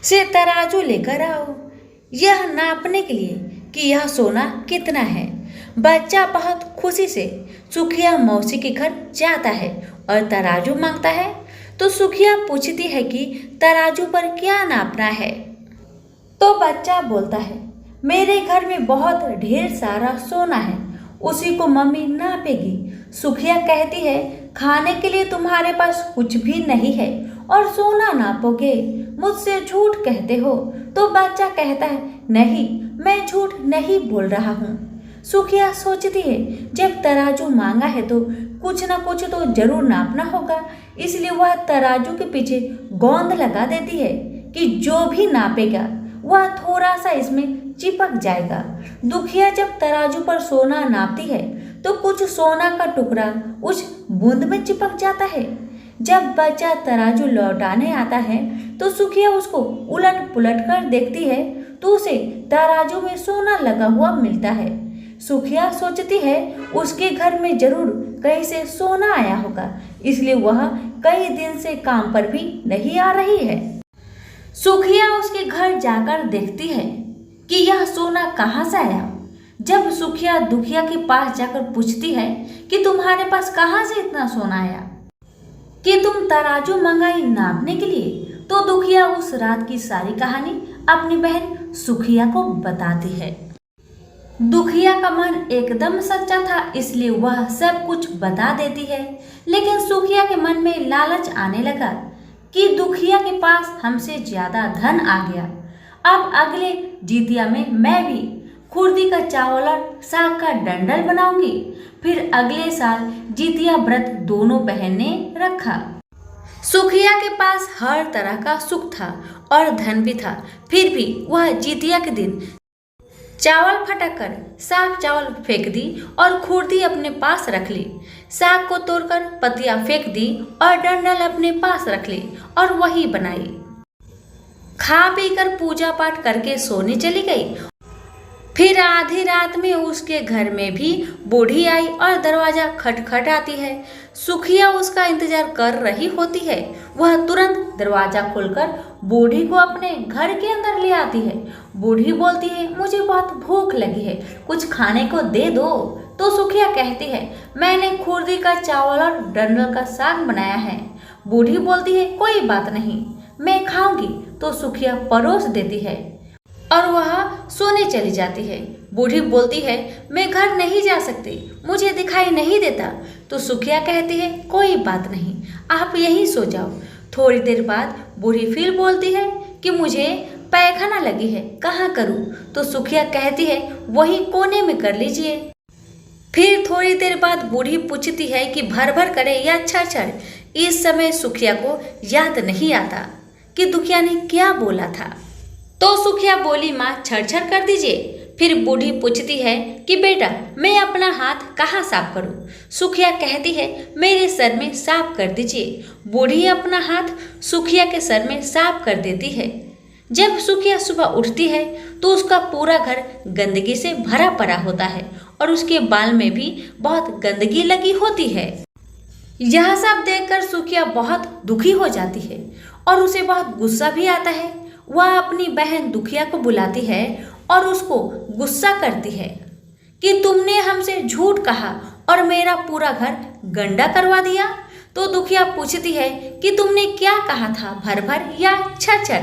से तराजू लेकर आओ, यह नापने के लिए कि यह सोना कितना है। बच्चा बहुत खुशी से सुखिया मौसी के घर जाता है और तराजू मांगता है। तो सुखिया पूछती है कि तराजू पर क्या नापना है? तो बच्चा बोलता है, मेरे घर में बहुत ढेर सारा सोना है, उसी को मम्मी नापेगी। सुखिया कहती है, खाने के लिए तुम्हारे पास कुछ भी नहीं है और सोना नापोगे, मुझसे झूठ कहते हो। तो बच्चा कहता है, नहीं मैं झूठ नहीं बोल रहा हूँ। सुखिया सोचती है, जब तराजू मांगा है तो कुछ ना कुछ तो जरूर नापना होगा, इसलिए वह तराजू के पीछे गोंद लगा देती है कि जो भी नापेगा वह थोड़ा सा इसमें चिपक जाएगा। दुखिया जब तराजू पर सोना नापती है तो कुछ सोना का टुकड़ा उस बूंद में चिपक जाता है। जब बच्चा तराजू लौटाने आता है तो सुखिया उसको उलट पुलट कर देखती है तो उसे तराजू में सोना लगा हुआ मिलता है। सुखिया सोचती है उसके घर में जरूर कहीं से सोना आया होगा, इसलिए वह कई दिन से काम पर भी नहीं आ रही है। सुखिया उसके घर जाकर देखती है कि यह सोना कहाँ से आया। जब सुखिया दुखिया के पास जाकर पूछती है कि तुम्हारे पास कहाँ से इतना सोना आया कि तुम तराजू मंगाई नापने के लिए, तो दुखिया उस रात की सारी कहानी अपनी बहन सुखिया को बताती है। दुखिया का मन एकदम सच्चा था, इसलिए वह सब कुछ बता देती है। लेकिन सुखिया के मन में लालच आने लगा कि दुखिया के पास हमसे ज्यादा धन आ गया, अब अगले जितिया में मैं भी खुर्दी का चावल और साग का डंडल बनाऊंगी। फिर अगले साल जितिया व्रत दोनों बहन ने रखा। सुखिया के पास हर तरह का सुख था और धन भी था, फिर भी वह जितिया के दिन चावल फटक कर साफ चावल फेंक दी और खुर्दी अपने पास रख ली। साग को तोड़कर पत्तियां फेंक दी और डंडल अपने पास रख ली और वही बनाई। खा पीकर पूजा पाठ करके सोने चली गई। फिर आधी रात में उसके घर में भी बूढ़ी आई और दरवाजा खटखटाती है। सुखिया उसका इंतजार कर रही होती है। वह तुरंत दरवाजा खोलकर बूढ़ी को अपने घर के अंदर ले आती है। बूढ़ी बोलती है, मुझे बहुत भूख लगी है, कुछ खाने को दे दो। तो सुखिया कहती है, मैंने खुर्दी का चावल और डंडल का साग बनाया है। बूढ़ी बोलती है, कोई बात नहीं, मैं खाऊंगी। तो सुखिया परोस देती है और वह सोने चली जाती है। बूढ़ी बोलती है, मैं घर नहीं जा सकती, मुझे दिखाई नहीं देता। तो सुखिया कहती है, कोई बात नहीं, आप यहीं सो जाओ। थोड़ी देर बाद बूढ़ी फिर बोलती है कि मुझे पैखाना लगी है, कहाँ करूँ? तो सुखिया कहती है, वही कोने में कर लीजिए। फिर थोड़ी देर बाद बूढ़ी पूछती है कि भर भर करे या छड़। इस समय सुखिया को याद नहीं आता कि दुखिया ने क्या बोला था। तो सुखिया बोली, माँ छड़ कर दीजिए। फिर बूढ़ी पूछती है कि बेटा मैं अपना हाथ कहाँ साफ करूँ? सुखिया कहती है, मेरे सर में साफ कर दीजिए। बूढ़ी अपना हाथ सुखिया के सर में साफ कर देती है। जब सुखिया सुबह उठती है तो उसका पूरा घर गंदगी से भरा पड़ा होता है और उसके बाल में भी बहुत गंदगी लगी होती है। यह सब देखकर सुखिया बहुत दुखी हो जाती है और उसे बहुत गुस्सा भी आता है। वह अपनी बहन दुखिया को बुलाती है और उसको गुस्सा करती है कि तुमने हमसे झूठ कहा और मेरा पूरा घर गंदा करवा दिया। तो दुखिया पूछती है कि तुमने क्या कहा था, भर भर या छड़?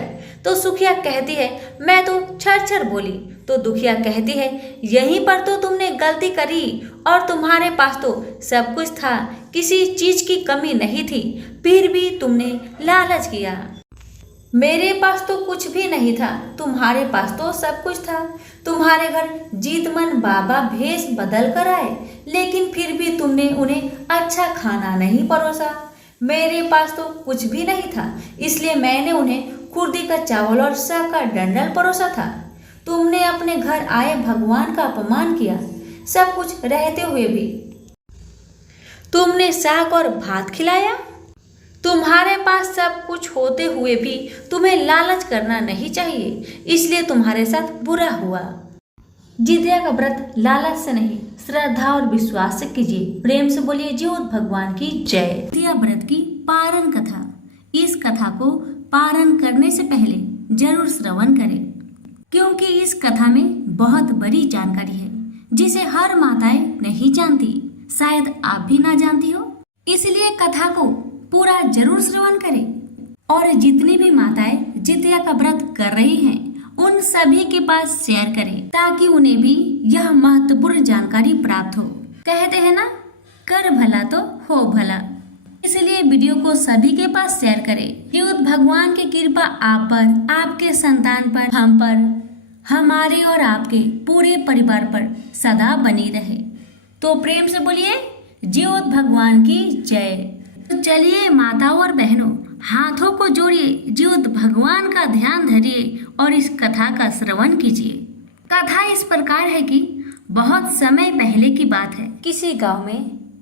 तो सुखिया कहती है, मैं तो छड़ बोली। तो दुखिया कहती है, यहीं पर तो तुमने गलती करी और तुम्हारे पास तो सब कुछ था, किसी चीज की कमी नहीं थी, फिर भी तुमने लालच किया। मेरे पास तो कुछ भी नहीं था, तुम्हारे पास तो सब कुछ था। तुम्हारे घर जीतमन बाबा भेष बदल कर आए, लेकिन फिर भी तुमने उन्हें अच्छा खाना नहीं परोसा। मेरे पास तो कुछ भी नहीं था, इसलिए मैंने उन्हें खुर्दी का चावल और साग का डंडल परोसा था। तुमने अपने घर आए भगवान का अपमान किया। सब कुछ रहते हुए भी तुमने साग और भात खिलाया। तुम्हारे पास सब कुछ होते हुए भी तुम्हें लालच करना नहीं चाहिए, इसलिए तुम्हारे साथ बुरा हुआ। जितिया का व्रत लालच से नहीं, श्रद्धा और विश्वास से कीजिए। प्रेम से बोलिए ज्योत भगवान की जय। जितिया व्रत की पारण कथा। इस कथा को पारण करने से पहले जरूर श्रवण करें, क्योंकि इस कथा में बहुत बड़ी जानकारी है जिसे हर माताएं नहीं जानती। शायद आप भी ना जानती हो, इसलिए कथा को पूरा जरूर श्रवण करें। और जितनी भी माताएं जितिया का व्रत कर रही हैं, उन सभी के पास शेयर करें, ताकि उन्हें भी यह महत्वपूर्ण जानकारी प्राप्त हो। कहते हैं ना, कर भला तो हो भला। इसलिए वीडियो को सभी के पास शेयर करें। ज्योत भगवान की कृपा आप पर, आपके संतान पर, हम पर, हमारे और आपके पूरे परिवार पर सदा बनी रहे। तो प्रेम से बोलिए ज्योत भगवान की जय। तो चलिए माताओं और बहनों, हाथों को जोड़िए, ज्योत भगवान का ध्यान धरिए और इस कथा का श्रवण कीजिए। कथा इस प्रकार है कि बहुत समय पहले की बात है। किसी गांव में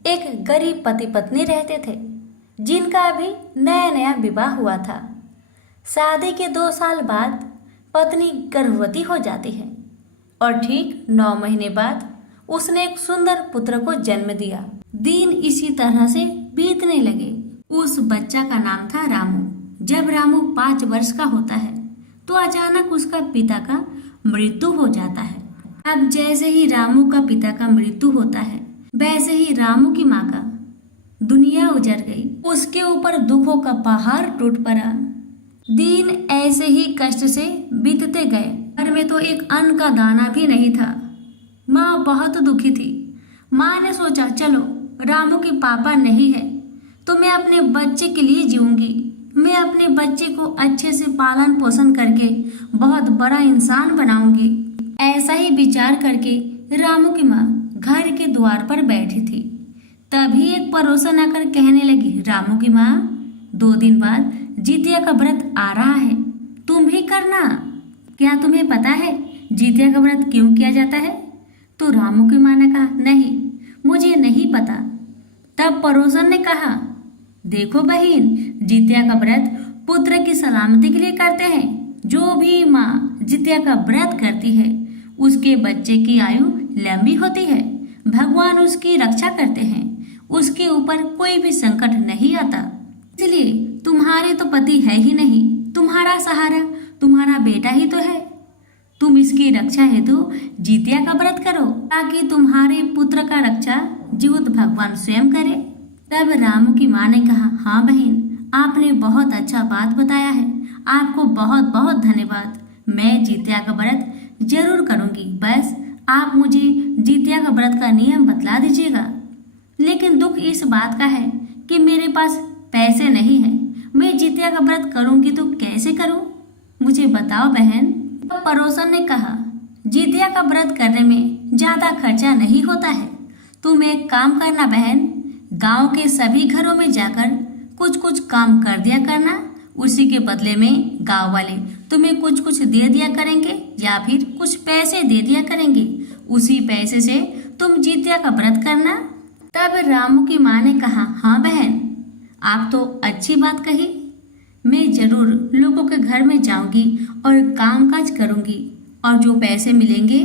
एक गरीब पति पत्नी रहते थे, जिनका अभी नया नया विवाह हुआ था। शादी के 2 साल बाद पत्नी गर्भवती हो जाती है और ठीक 9 महीने बाद उसने एक सुंदर पुत्र को जन्म दिया। दिन इसी तरह से बीतने लगे। उस बच्चा का नाम था रामू। जब रामू 5 वर्ष का होता है तो अचानक उसका पिता का मृत्यु हो जाता है। अब जैसे ही रामू का पिता का मृत्यु होता है, वैसे ही रामू की माँ का दुनिया उजड़ गई। उसके ऊपर दुखों का पहाड़ टूट पड़ा। दिन ऐसे ही कष्ट से बीतते गए। घर में तो एक अन्न का दाना भी नहीं था। माँ बहुत दुखी थी। माँ ने सोचा, चलो रामू के पापा नहीं है तो मैं अपने बच्चे के लिए जीऊंगी। मैं अपने बच्चे को अच्छे से पालन पोषण करके बहुत बड़ा इंसान बनाऊंगी। ऐसा ही विचार करके रामू की माँ घर के द्वार पर बैठी थी। तभी एक पड़ोसन आकर कहने लगी, रामू की माँ, 2 दिन बाद जितिया का व्रत आ रहा है, तुम भी करना। क्या तुम्हें पता है जितिया का व्रत क्यों किया जाता है? तो रामू की माँ ने कहा, नहीं, मुझे नहीं पता। तब पड़ोसन ने कहा, देखो बहन, जितिया का व्रत पुत्र की सलामती के लिए करते हैं। जो भी माँ जितिया का व्रत करती है उसके बच्चे की आयु लंबी होती है। भगवान उसकी रक्षा करते हैं, उसके ऊपर कोई भी संकट नहीं आता। इसलिए तुम्हारे तो पति है ही नहीं, तुम्हारा सहारा तुम्हारा बेटा ही तो है। तुम इसकी रक्षा हेतु जितिया का व्रत करो ताकि तुम्हारे पुत्र का रक्षा जीवित भगवान स्वयं करे। तब रामू की माँ ने कहा, हाँ बहन, आपने बहुत अच्छा बात बताया है, आपको बहुत बहुत धन्यवाद। मैं जितिया का व्रत जरूर करूंगी, बस आप मुझे जितिया का व्रत का नियम बतला दीजिएगा। लेकिन दुख इस बात का है कि मेरे पास पैसे नहीं है। मैं जितिया का व्रत करूंगी तो कैसे करूं? मुझे बताओ बहन। तो पड़ोसन ने कहा, जितिया का व्रत करने में ज्यादा खर्चा नहीं होता है। तुम एक काम करना बहन, गांव के सभी घरों में जाकर कुछ कुछ काम कर दिया करना। उसी के बदले में गांव वाले तुम्हें कुछ कुछ दे दिया करेंगे या फिर कुछ पैसे दे दिया करेंगे। उसी पैसे से तुम जितिया का व्रत करना। तब रामू की माँ ने कहा, हाँ बहन, आप तो अच्छी बात कही। मैं जरूर लोगों के घर में जाऊंगी और कामकाज करूंगी और जो पैसे मिलेंगे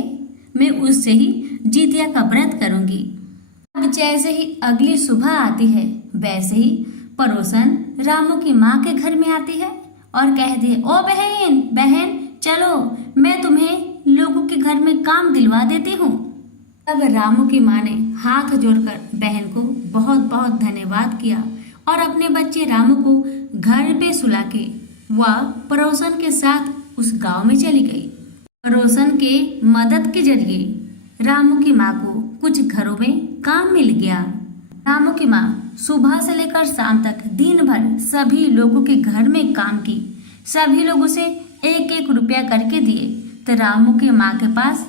मैं उससे ही जितिया का व्रत करूंगी। अब जैसे ही अगली सुबह आती है वैसे ही पड़ोसन रामू की माँ के घर में आती है और कहती है, ओ बहन बहन चलो, मैं तुम्हें लोगों के घर में काम दिलवा देती हूँ। तब रामू की माँ ने हाथ जोड़कर बहन को बहुत बहुत धन्यवाद किया और अपने बच्चे रामू को घर पे सुला के वह पड़ोसन के साथ उस गांव में चली गई। पड़ोसन के मदद के जरिए रामू की माँ को कुछ घरों में काम मिल गया। रामू की माँ सुबह से लेकर शाम तक दिन भर सभी लोगों के घर में काम की। सभी लोग उसे 1-1 रुपया करके दिए तो रामू की माँ के पास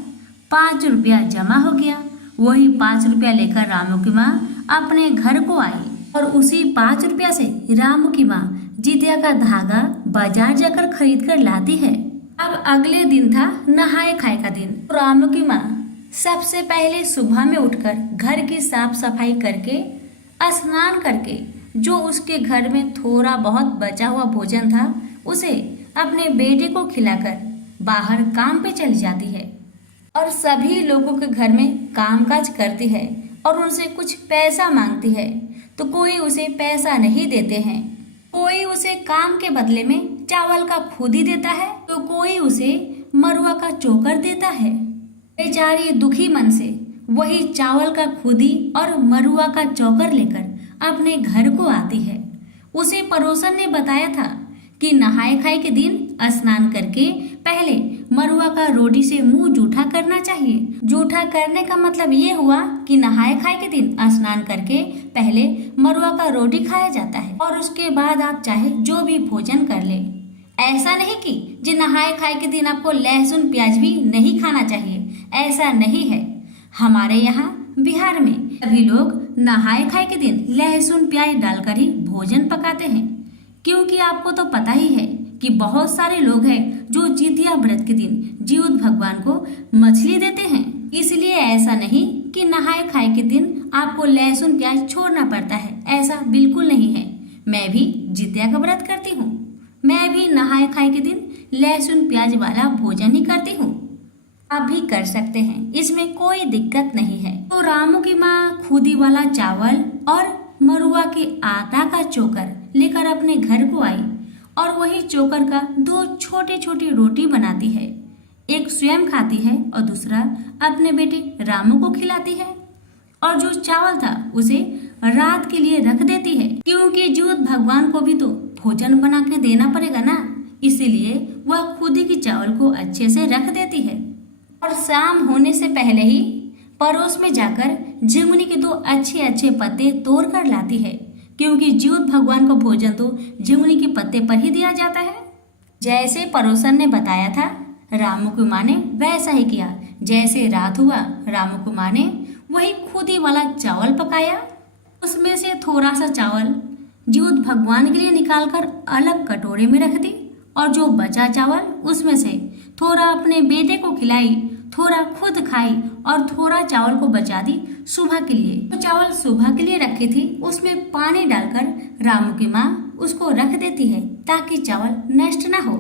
5 रुपया जमा हो गया। वही 5 रुपया लेकर रामू की माँ अपने घर को आई और उसी 5 रुपया से रामू की माँ जितिया का धागा बाजार जाकर खरीद कर लाती है। अब अगले दिन था नहाए खाए का दिन। तो रामू की माँ सबसे पहले सुबह में उठकर घर की साफ सफाई करके स्नान करके जो उसके घर में थोड़ा बहुत बचा हुआ भोजन था उसे अपने बेटे को खिलाकर बाहर काम पे चली जाती है और सभी लोगों के घर में कामकाज करती है और उनसे कुछ पैसा मांगती है। तो कोई उसे पैसा नहीं देते हैं, कोई उसे काम के बदले में चावल का खुदी देता है तो कोई उसे मरुआ का चोकर देता है। बेचारी दुखी मन से वही चावल का खुदी और मरुआ का चोकर लेकर अपने घर को आती है। उसे पड़ोसन ने बताया था कि नहाए खाए के दिन स्नान करके पहले मरुआ का रोटी से मुंह जूठा करना चाहिए। जूठा करने का मतलब ये हुआ कि नहाए खाए के दिन स्नान करके पहले मरुआ का रोटी खाया जाता है और उसके बाद आप चाहे जो भी भोजन कर ले। ऐसा नहीं कि जो नहाए खाए के दिन आपको लहसुन प्याज भी नहीं खाना चाहिए, ऐसा नहीं है। हमारे यहाँ बिहार में सभी लोग नहाए खाए के दिन लहसुन प्याज डालकर ही भोजन पकाते हैं, क्योंकि आपको तो पता ही है कि बहुत सारे लोग हैं जो जितिया व्रत के दिन जीवित भगवान को मछली देते हैं। इसलिए ऐसा नहीं कि नहाए खाए के दिन आपको लहसुन प्याज छोड़ना पड़ता है, ऐसा बिल्कुल नहीं है। मैं भी जितिया का व्रत करती हूँ, मैं भी नहाए खाए के दिन लहसुन प्याज वाला भोजन ही करती हूँ। आप भी कर सकते हैं, इसमें कोई दिक्कत नहीं है। तो रामू की माँ खुदी वाला चावल और मरुआ के आटा का चोकर लेकर अपने घर को आई और वही चोकर का 2 छोटी छोटी रोटी बनाती है। एक स्वयं खाती है और दूसरा अपने बेटे रामू को खिलाती है और जो चावल था उसे रात के लिए रख देती है, क्योंकि जीवित भगवान को भी तो भोजन बना के देना पड़ेगा ना। इसीलिए वह खुदी की चावल को अच्छे से रख देती है और शाम होने से पहले ही पड़ोस में जाकर झिंगुनी के 2 अच्छे अच्छे पत्ते तोड़ कर लाती है, क्योंकि जीवित भगवान को भोजन तो झिंगुनी के पत्ते पर ही दिया जाता है। जैसे पड़ोसन ने बताया था रामू की माँ ने वैसा ही किया। जैसे रात हुआ रामू की माँ ने वही खुदी वाला चावल पकाया, उसमें से थोड़ा सा चावल जीवित भगवान के लिए निकालकर अलग कटोरे में रख दी और जो बचा चावल उसमें से थोड़ा अपने बेटे को खिलाई, थोड़ा खुद खाई और थोड़ा चावल को बचा दी सुबह के लिए। तो चावल सुबह के लिए रखी थी, उसमें पानी डालकर रामू की माँ उसको रख देती है ताकि चावल नष्ट ना हो।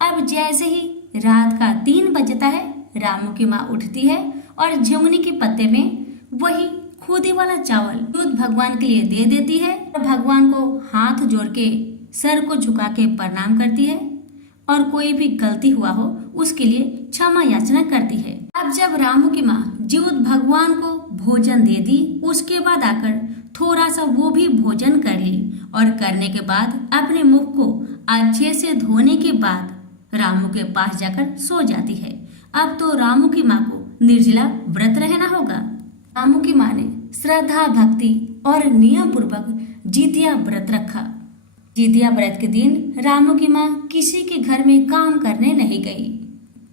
अब जैसे ही रात का 3 बजता है, रामू की माँ उठती है और झुंगनी के पत्ते में वही खुदी वाला चावल दूध भगवान के लिए दे देती है और भगवान को हाथ जोड़ के सर को झुका के प्रणाम करती है और कोई भी गलती हुआ हो उसके लिए क्षमा याचना करती है। अब जब रामू की माँ जीवित भगवान को भोजन दे दी, उसके बाद आकर थोड़ा सा वो भी भोजन कर ली और करने के बाद अपने मुख को अच्छे से धोने के बाद रामू के पास जाकर सो जाती है। अब तो रामू की माँ को निर्जला व्रत रहना होगा। रामू की माँ ने श्रद्धा भक्ति और नियम पूर्वक जितिया व्रत रखा। जितिया व्रत के दिन रामू की माँ किसी के घर में काम करने नहीं गई,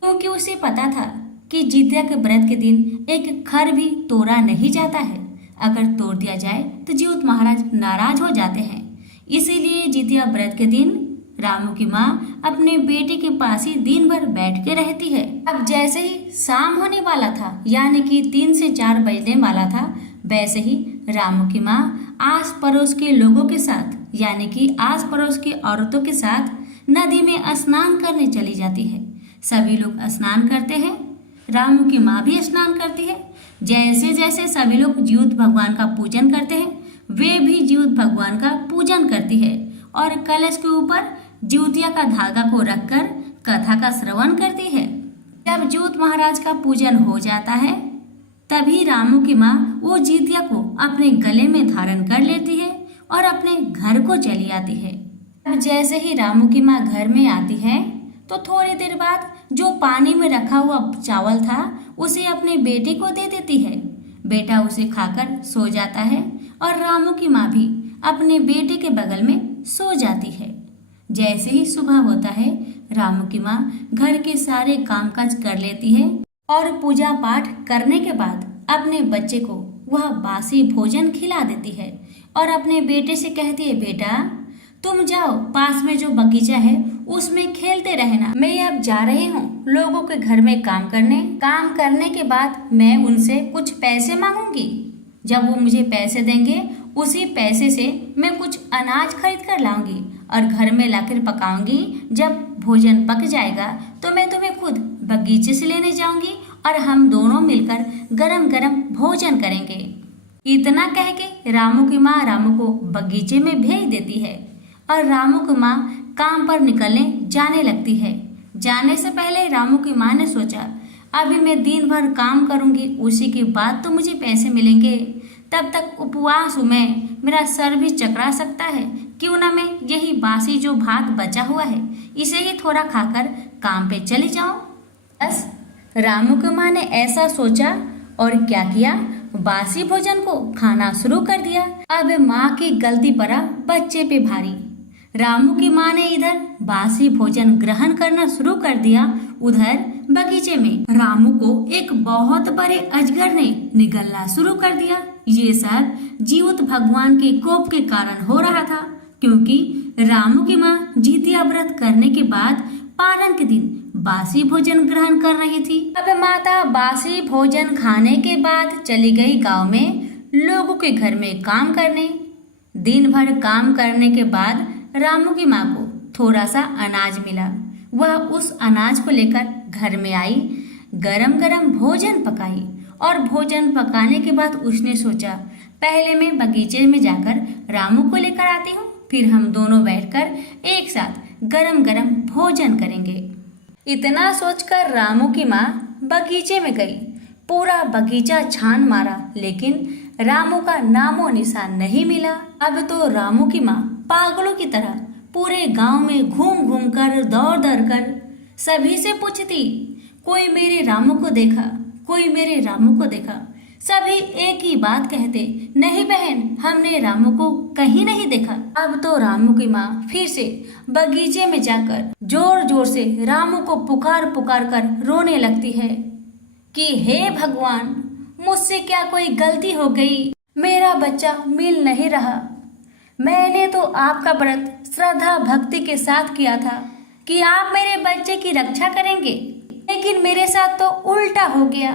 क्योंकि उसे पता था कि जितिया के व्रत के दिन एक खर भी तोड़ा नहीं जाता है। अगर तोड़ दिया जाए तो जीवित महाराज नाराज हो जाते हैं। इसीलिए जितिया व्रत के दिन रामू की माँ अपने बेटे के पास ही दिन भर बैठ के रहती है। अब जैसे ही शाम होने वाला था, यानी कि 3 से 4 बजने वाला था, वैसे ही रामू की माँ आस पड़ोस के लोगों के साथ, यानी कि आस पड़ोस की औरतों के साथ नदी में स्नान करने चली जाती है। सभी लोग स्नान करते हैं, रामू की माँ भी स्नान करती है। जैसे जैसे सभी लोग जीवित भगवान का पूजन करते हैं, वे भी जीवित भगवान का पूजन करती है और कलश के ऊपर जितिया का धागा को रखकर कथा का श्रवण करती है। जब जीवित महाराज का पूजन हो जाता है, तभी रामू की माँ वो जितिया को अपने गले में धारण कर लेती है और अपने घर को चली आती है। अब जैसे ही रामू की माँ घर में आती है, तो थोड़ी देर बाद जो पानी में रखा हुआ चावल था उसे अपने बेटे को दे देती है। बेटा उसे खाकर सो जाता है और रामू की माँ भी अपने बेटे के बगल में सो जाती है। जैसे ही सुबह होता है, रामू की माँ घर के सारे कामकाज कर लेती है और पूजा पाठ करने के बाद अपने बच्चे को वह बासी भोजन खिला देती है और अपने बेटे से कहती है, बेटा तुम जाओ, पास में जो बगीचा है उसमें खेलते रहना, मैं अब जा रही हूँ लोगों के घर में काम करने। काम करने के बाद मैं उनसे कुछ पैसे मांगूंगी। जब वो मुझे पैसे देंगे, उसी पैसे से मैं कुछ अनाज खरीद कर लाऊंगी और घर में लाकर पकाऊंगी। जब भोजन पक जाएगा तो मैं तुम्हें खुद बगीचे से लेने जाऊंगी और हम दोनों मिलकर गरम गरम भोजन करेंगे। इतना कह के रामू की माँ रामू को बगीचे में भेज देती है और रामू की माँ काम पर निकलने जाने लगती है। जाने से पहले रामू की माँ ने सोचा, अभी मैं दिन भर काम करूंगी, उसी के बाद तो मुझे पैसे मिलेंगे। तब तक उपवास हूँ मैं, मेरा सर भी चकरा सकता है, क्यों ना मैं यही बासी जो भात बचा हुआ है इसे ही थोड़ा खाकर काम पे चली जाऊं। बस रामू की माँ ने ऐसा सोचा और क्या किया, बासी भोजन को खाना शुरू कर दिया। अब माँ की गलती पड़ा बच्चे पे भारी। रामू की माँ ने इधर बासी भोजन ग्रहण करना शुरू कर दिया, उधर बगीचे में रामू को एक बहुत बड़े अजगर ने निगलना शुरू कर दिया। ये सब जीवित भगवान के कोप के कारण हो रहा था, क्योंकि रामू की माँ जितिया व्रत करने के बाद पारण के दिन बासी भोजन ग्रहण कर रही थी। अब माता बासी भोजन खाने के बाद चली गई गांव में लोगों के घर में काम करने। दिन भर काम करने के बाद रामू की माँ को थोड़ा सा अनाज मिला। वह उस अनाज को लेकर घर में आई, गरम गरम भोजन पकाई और भोजन पकाने के बाद उसने सोचा, पहले मैं बगीचे में जाकर रामू को लेकर आती हूँ, फिर हम दोनों बैठकर एक साथ गरम गरम भोजन करेंगे। इतना सोचकर रामू की माँ बगीचे में गई। पूरा बगीचा छान मारा, लेकिन रामू का नामो निशान नहीं मिला। अब तो रामू की माँ पागलों की तरह पूरे गांव में घूम घूम कर दौड़ दौड़ कर सभी से पूछती, कोई मेरे रामू को देखा, कोई मेरे रामू को देखा। सभी एक ही बात कहते, नहीं बहन, हमने रामू को कहीं नहीं देखा। अब तो रामू की माँ फिर से बगीचे में जाकर जोर जोर से रामू को पुकार पुकार कर रोने लगती है कि हे भगवान, मुझसे क्या कोई गलती हो गई, मेरा बच्चा मिल नहीं रहा। मैंने तो आपका व्रत श्रद्धा भक्ति के साथ किया था कि आप मेरे बच्चे की रक्षा करेंगे। लेकिन मेरे साथ तो उल्टा हो गया।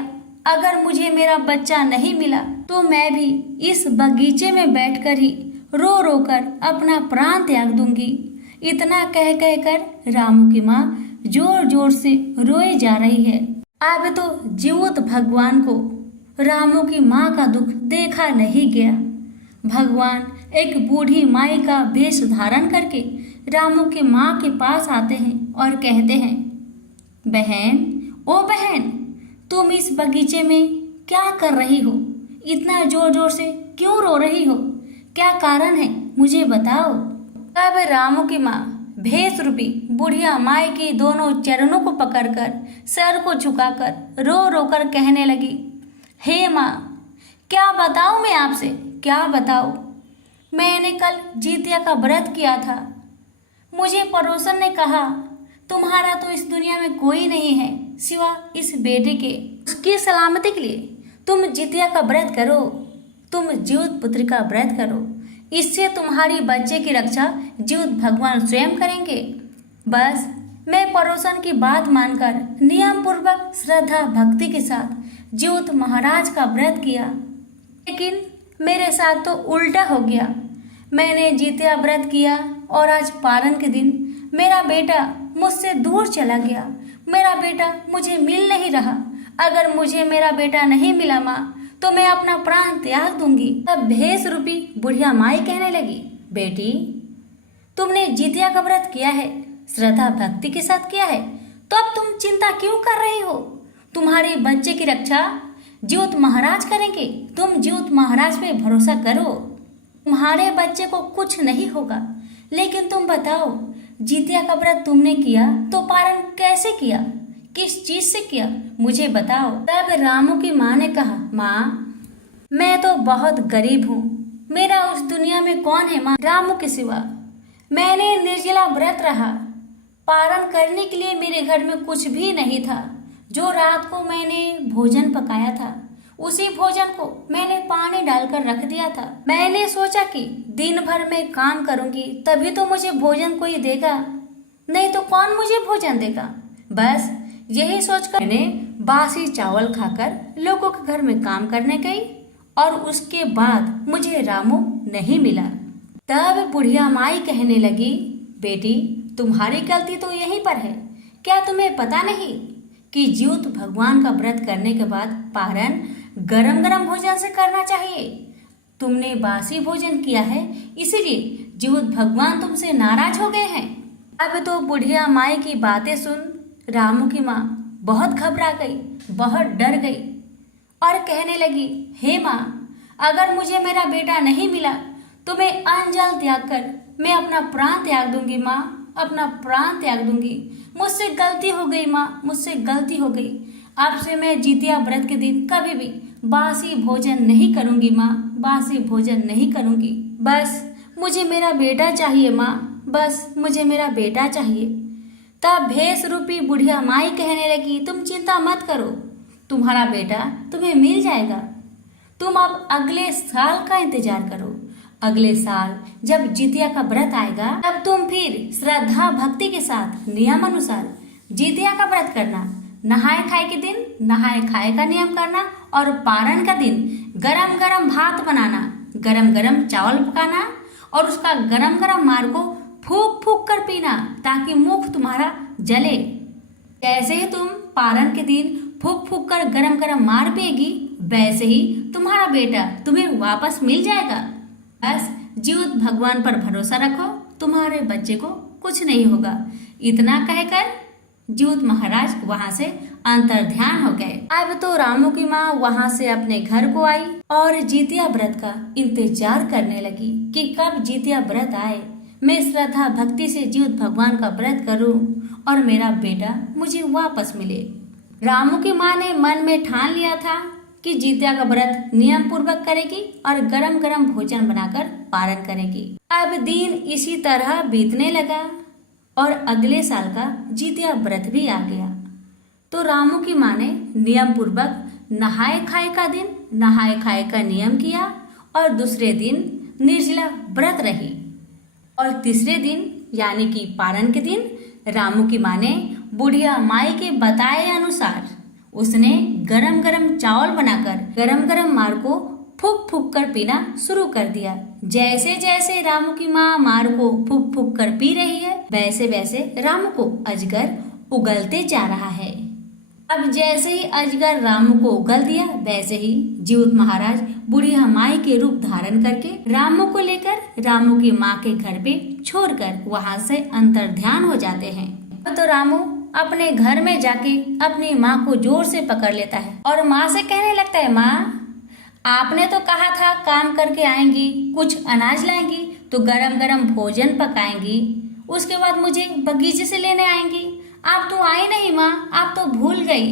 अगर मुझे मेरा बच्चा नहीं मिला तो मैं भी इस बगीचे में बैठकर ही रो रो कर अपना प्राण त्याग दूंगी। इतना कह कह कर रामू की माँ जोर जोर से रोए जा रही है। अब तो जीवित भगवान को रामू की माँ का दुख देखा नहीं गया। भगवान एक बूढ़ी माई का वेश धारण करके रामू की माँ के पास आते हैं और कहते हैं, बहन, ओ बहन, तुम इस बगीचे में क्या कर रही हो? इतना जोर जोर से क्यों रो रही हो? क्या कारण है, मुझे बताओ। तब रामू की माँ भेष रूपी बुढ़िया माई के दोनों चरणों को पकड़कर सर को झुकाकर रो रो कर कहने लगी, हे माँ, क्या बताऊँ मैं आपसे, क्या बताऊँ। मैंने कल जितिया का व्रत किया था। मुझे पड़ोसन ने कहा, तुम्हारा तो इस दुनिया में कोई नहीं है सिवा इस बेटे के। उसकी सलामती के लिए तुम जितिया का व्रत करो, तुम जीवित पुत्र का व्रत करो। इससे तुम्हारी बच्चे की रक्षा जीवित भगवान स्वयं करेंगे। बस मैं पड़ोसन की बात मानकर नियम पूर्वक श्रद्धा भक्ति के साथ जीवित महाराज का व्रत किया, लेकिन मेरे साथ तो उल्टा हो गया। मैंने जितिया व्रत किया और आज पारण के दिन मेरा बेटा मुझसे दूर चला गया। मेरा बेटा मुझे मिल नहीं रहा। अगर मुझे मेरा बेटा नहीं मिला माँ, तो मैं अपना प्राण त्याग दूंगी। तब भेष रूपी बुढ़िया माई कहने लगी, बेटी, तुमने जितिया का व्रत किया है, श्रद्धा भक्ति के साथ किया है, तो अब तुम चिंता क्यों कर रही हो? तुम्हारे बच्चे की रक्षा जीवित महाराज करेंगे। तुम जीवित महाराज पे भरोसा करो, तुम्हारे बच्चे को कुछ नहीं होगा। लेकिन तुम बताओ, जितिया का व्रत तुमने किया तो पारण कैसे किया, किस चीज से किया, मुझे बताओ। तब रामू की माँ ने कहा, माँ, मैं तो बहुत गरीब हूँ, मेरा उस दुनिया में कौन है माँ रामू के सिवा। मैंने निर्जला व्रत रहा। पारण करने के लिए मेरे घर में कुछ भी नहीं था। जो रात को मैंने भोजन पकाया था, उसी भोजन को मैंने पानी डालकर रख दिया था। मैंने सोचा कि दिन भर मैं काम करूंगी तभी तो मुझे भोजन कोई देगा, नहीं तो कौन मुझे भोजन देगा। बस यही सोचकर मैंने बासी चावल खाकर लोगों के घर में काम करने गई और उसके बाद मुझे रामू नहीं मिला। तब बुढ़िया माई कहने लगी, बेटी, तुम्हारी गलती तो यहीं पर है। क्या तुम्हें पता नहीं कि जीवित भगवान का व्रत करने के बाद पारण गरम गरम भोजन से करना चाहिए? तुमने बासी भोजन किया है, इसीलिए जीवित भगवान तुमसे नाराज हो गए हैं। अब तो बुढ़िया माई की बातें सुन रामू की माँ बहुत घबरा गई, बहुत डर गई और कहने लगी, हे माँ, अगर मुझे मेरा बेटा नहीं मिला तो मैं अन्न जल त्याग कर मैं अपना प्राण त्याग दूंगी माँ, अपना प्राण त्याग दूंगी। मुझसे गलती हो गई माँ, मुझसे गलती हो गई। अब से मैं जितिया व्रत के दिन कभी भी बासी भोजन नहीं करूंगी माँ, बासी भोजन नहीं करूंगी। बस मुझे मेरा बेटा चाहिए माँ, बस मुझे मेरा बेटा चाहिए। तब भेष रूपी बुढ़िया माई कहने लगी, तुम चिंता मत करो, तुम्हारा बेटा तुम्हें मिल जाएगा। तुम अब अगले साल का इंतजार करो। अगले साल जब जितिया का व्रत आएगा, तब तुम फिर श्रद्धा भक्ति के साथ नियम अनुसार जितिया का व्रत करना। नहाए खाए के दिन नहाए खाए का नियम करना और पारण का दिन गरम गरम भात बनाना, गरम गरम चावल पकाना और उसका गरम गरम मार को फूक फूक कर पीना ताकि मुख तुम्हारा जले। जैसे ही तुम पारण के दिन फूक फूक कर गरम गरम मार पिएगी, वैसे ही तुम्हारा बेटा तुम्हें वापस मिल जाएगा। बस जीवित भगवान पर भरोसा रखो, तुम्हारे बच्चे को कुछ नहीं होगा। इतना कहकर जीवित महाराज वहां से अंतर्ध्यान हो गए। अब तो रामू की माँ वहां से अपने घर को आई और जितिया व्रत का इंतजार करने लगी कि कब जितिया व्रत आए, मैं श्रद्धा भक्ति से जीवित भगवान का व्रत करूं और मेरा बेटा मुझे वापस मिले। रामू की माँ ने मन में ठान लिया था कि जितिया का व्रत नियम पूर्वक करेगी और गरम गरम भोजन बनाकर पारण करेगी। अब दिन इसी तरह बीतने लगा और अगले साल का जितिया व्रत भी आ गया। तो रामू की माँ ने नियम पूर्वक नहाए खाए का दिन नहाए खाए का नियम किया और दूसरे दिन निर्जला व्रत रही और तीसरे दिन यानी कि पारण के दिन रामू की माँ ने बुढ़िया माई के बताए अनुसार उसने गरम गरम चावल बनाकर गरम गरम मार को फूक फूक कर पीना शुरू कर दिया। जैसे जैसे रामू की माँ मार को फूक फूक कर पी रही है, वैसे वैसे रामू को अजगर उगलते जा रहा है। अब जैसे ही अजगर रामू को उगल दिया, वैसे ही जीउत महाराज बुढ़िया माई के रूप धारण करके रामू को लेकर रामू की माँ के घर पे छोड़कर वहाँ से अंतर ध्यान हो जाते हैं। तो रामू अपने घर में जाके अपनी माँ को जोर से पकड़ लेता है और माँ से कहने लगता है, माँ आपने तो कहा था काम करके आएंगी, कुछ अनाज लाएंगी तो गरम गरम भोजन पकाएंगी, उसके बाद मुझे बगीचे से लेने आएंगी। आप तो आई नहीं माँ, आप तो भूल गई।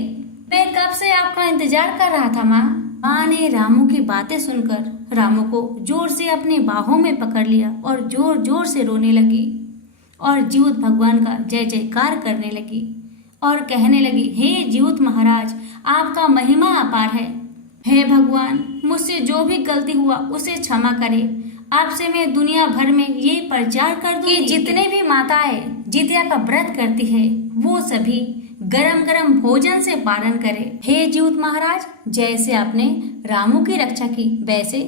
मैं कब से आपका इंतजार कर रहा था माँ। माँ ने रामू की बातें सुनकर रामू को जोर से अपने बाहों में पकड़ लिया और जोर जोर से रोने लगी और जीउत भगवान का जय जयकार करने लगी और कहने लगी, हे जीउत महाराज, आपका महिमा अपार है। हे भगवान, मुझसे जो भी गलती हुआ उसे क्षमा करे। आपसे मैं दुनिया भर में ये प्रचार कर दूं कि जितने भी माताएं जितिया का व्रत करती है वो सभी गरम गरम भोजन से पालन करें। हे जीउत महाराज, जैसे आपने रामू की रक्षा की, वैसे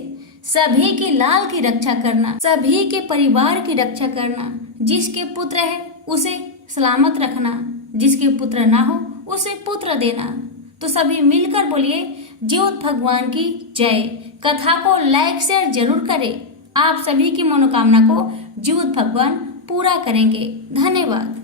सभी की लाल की रक्षा करना, सभी के परिवार की रक्षा करना। जिसके पुत्र है उसे सलामत रखना, जिसके पुत्र ना हो उसे पुत्र देना। तो सभी मिलकर बोलिए, जीउत भगवान की जय। कथा को लाइक शेयर जरूर करें। आप सभी की मनोकामना को जीउत भगवान पूरा करेंगे। धन्यवाद।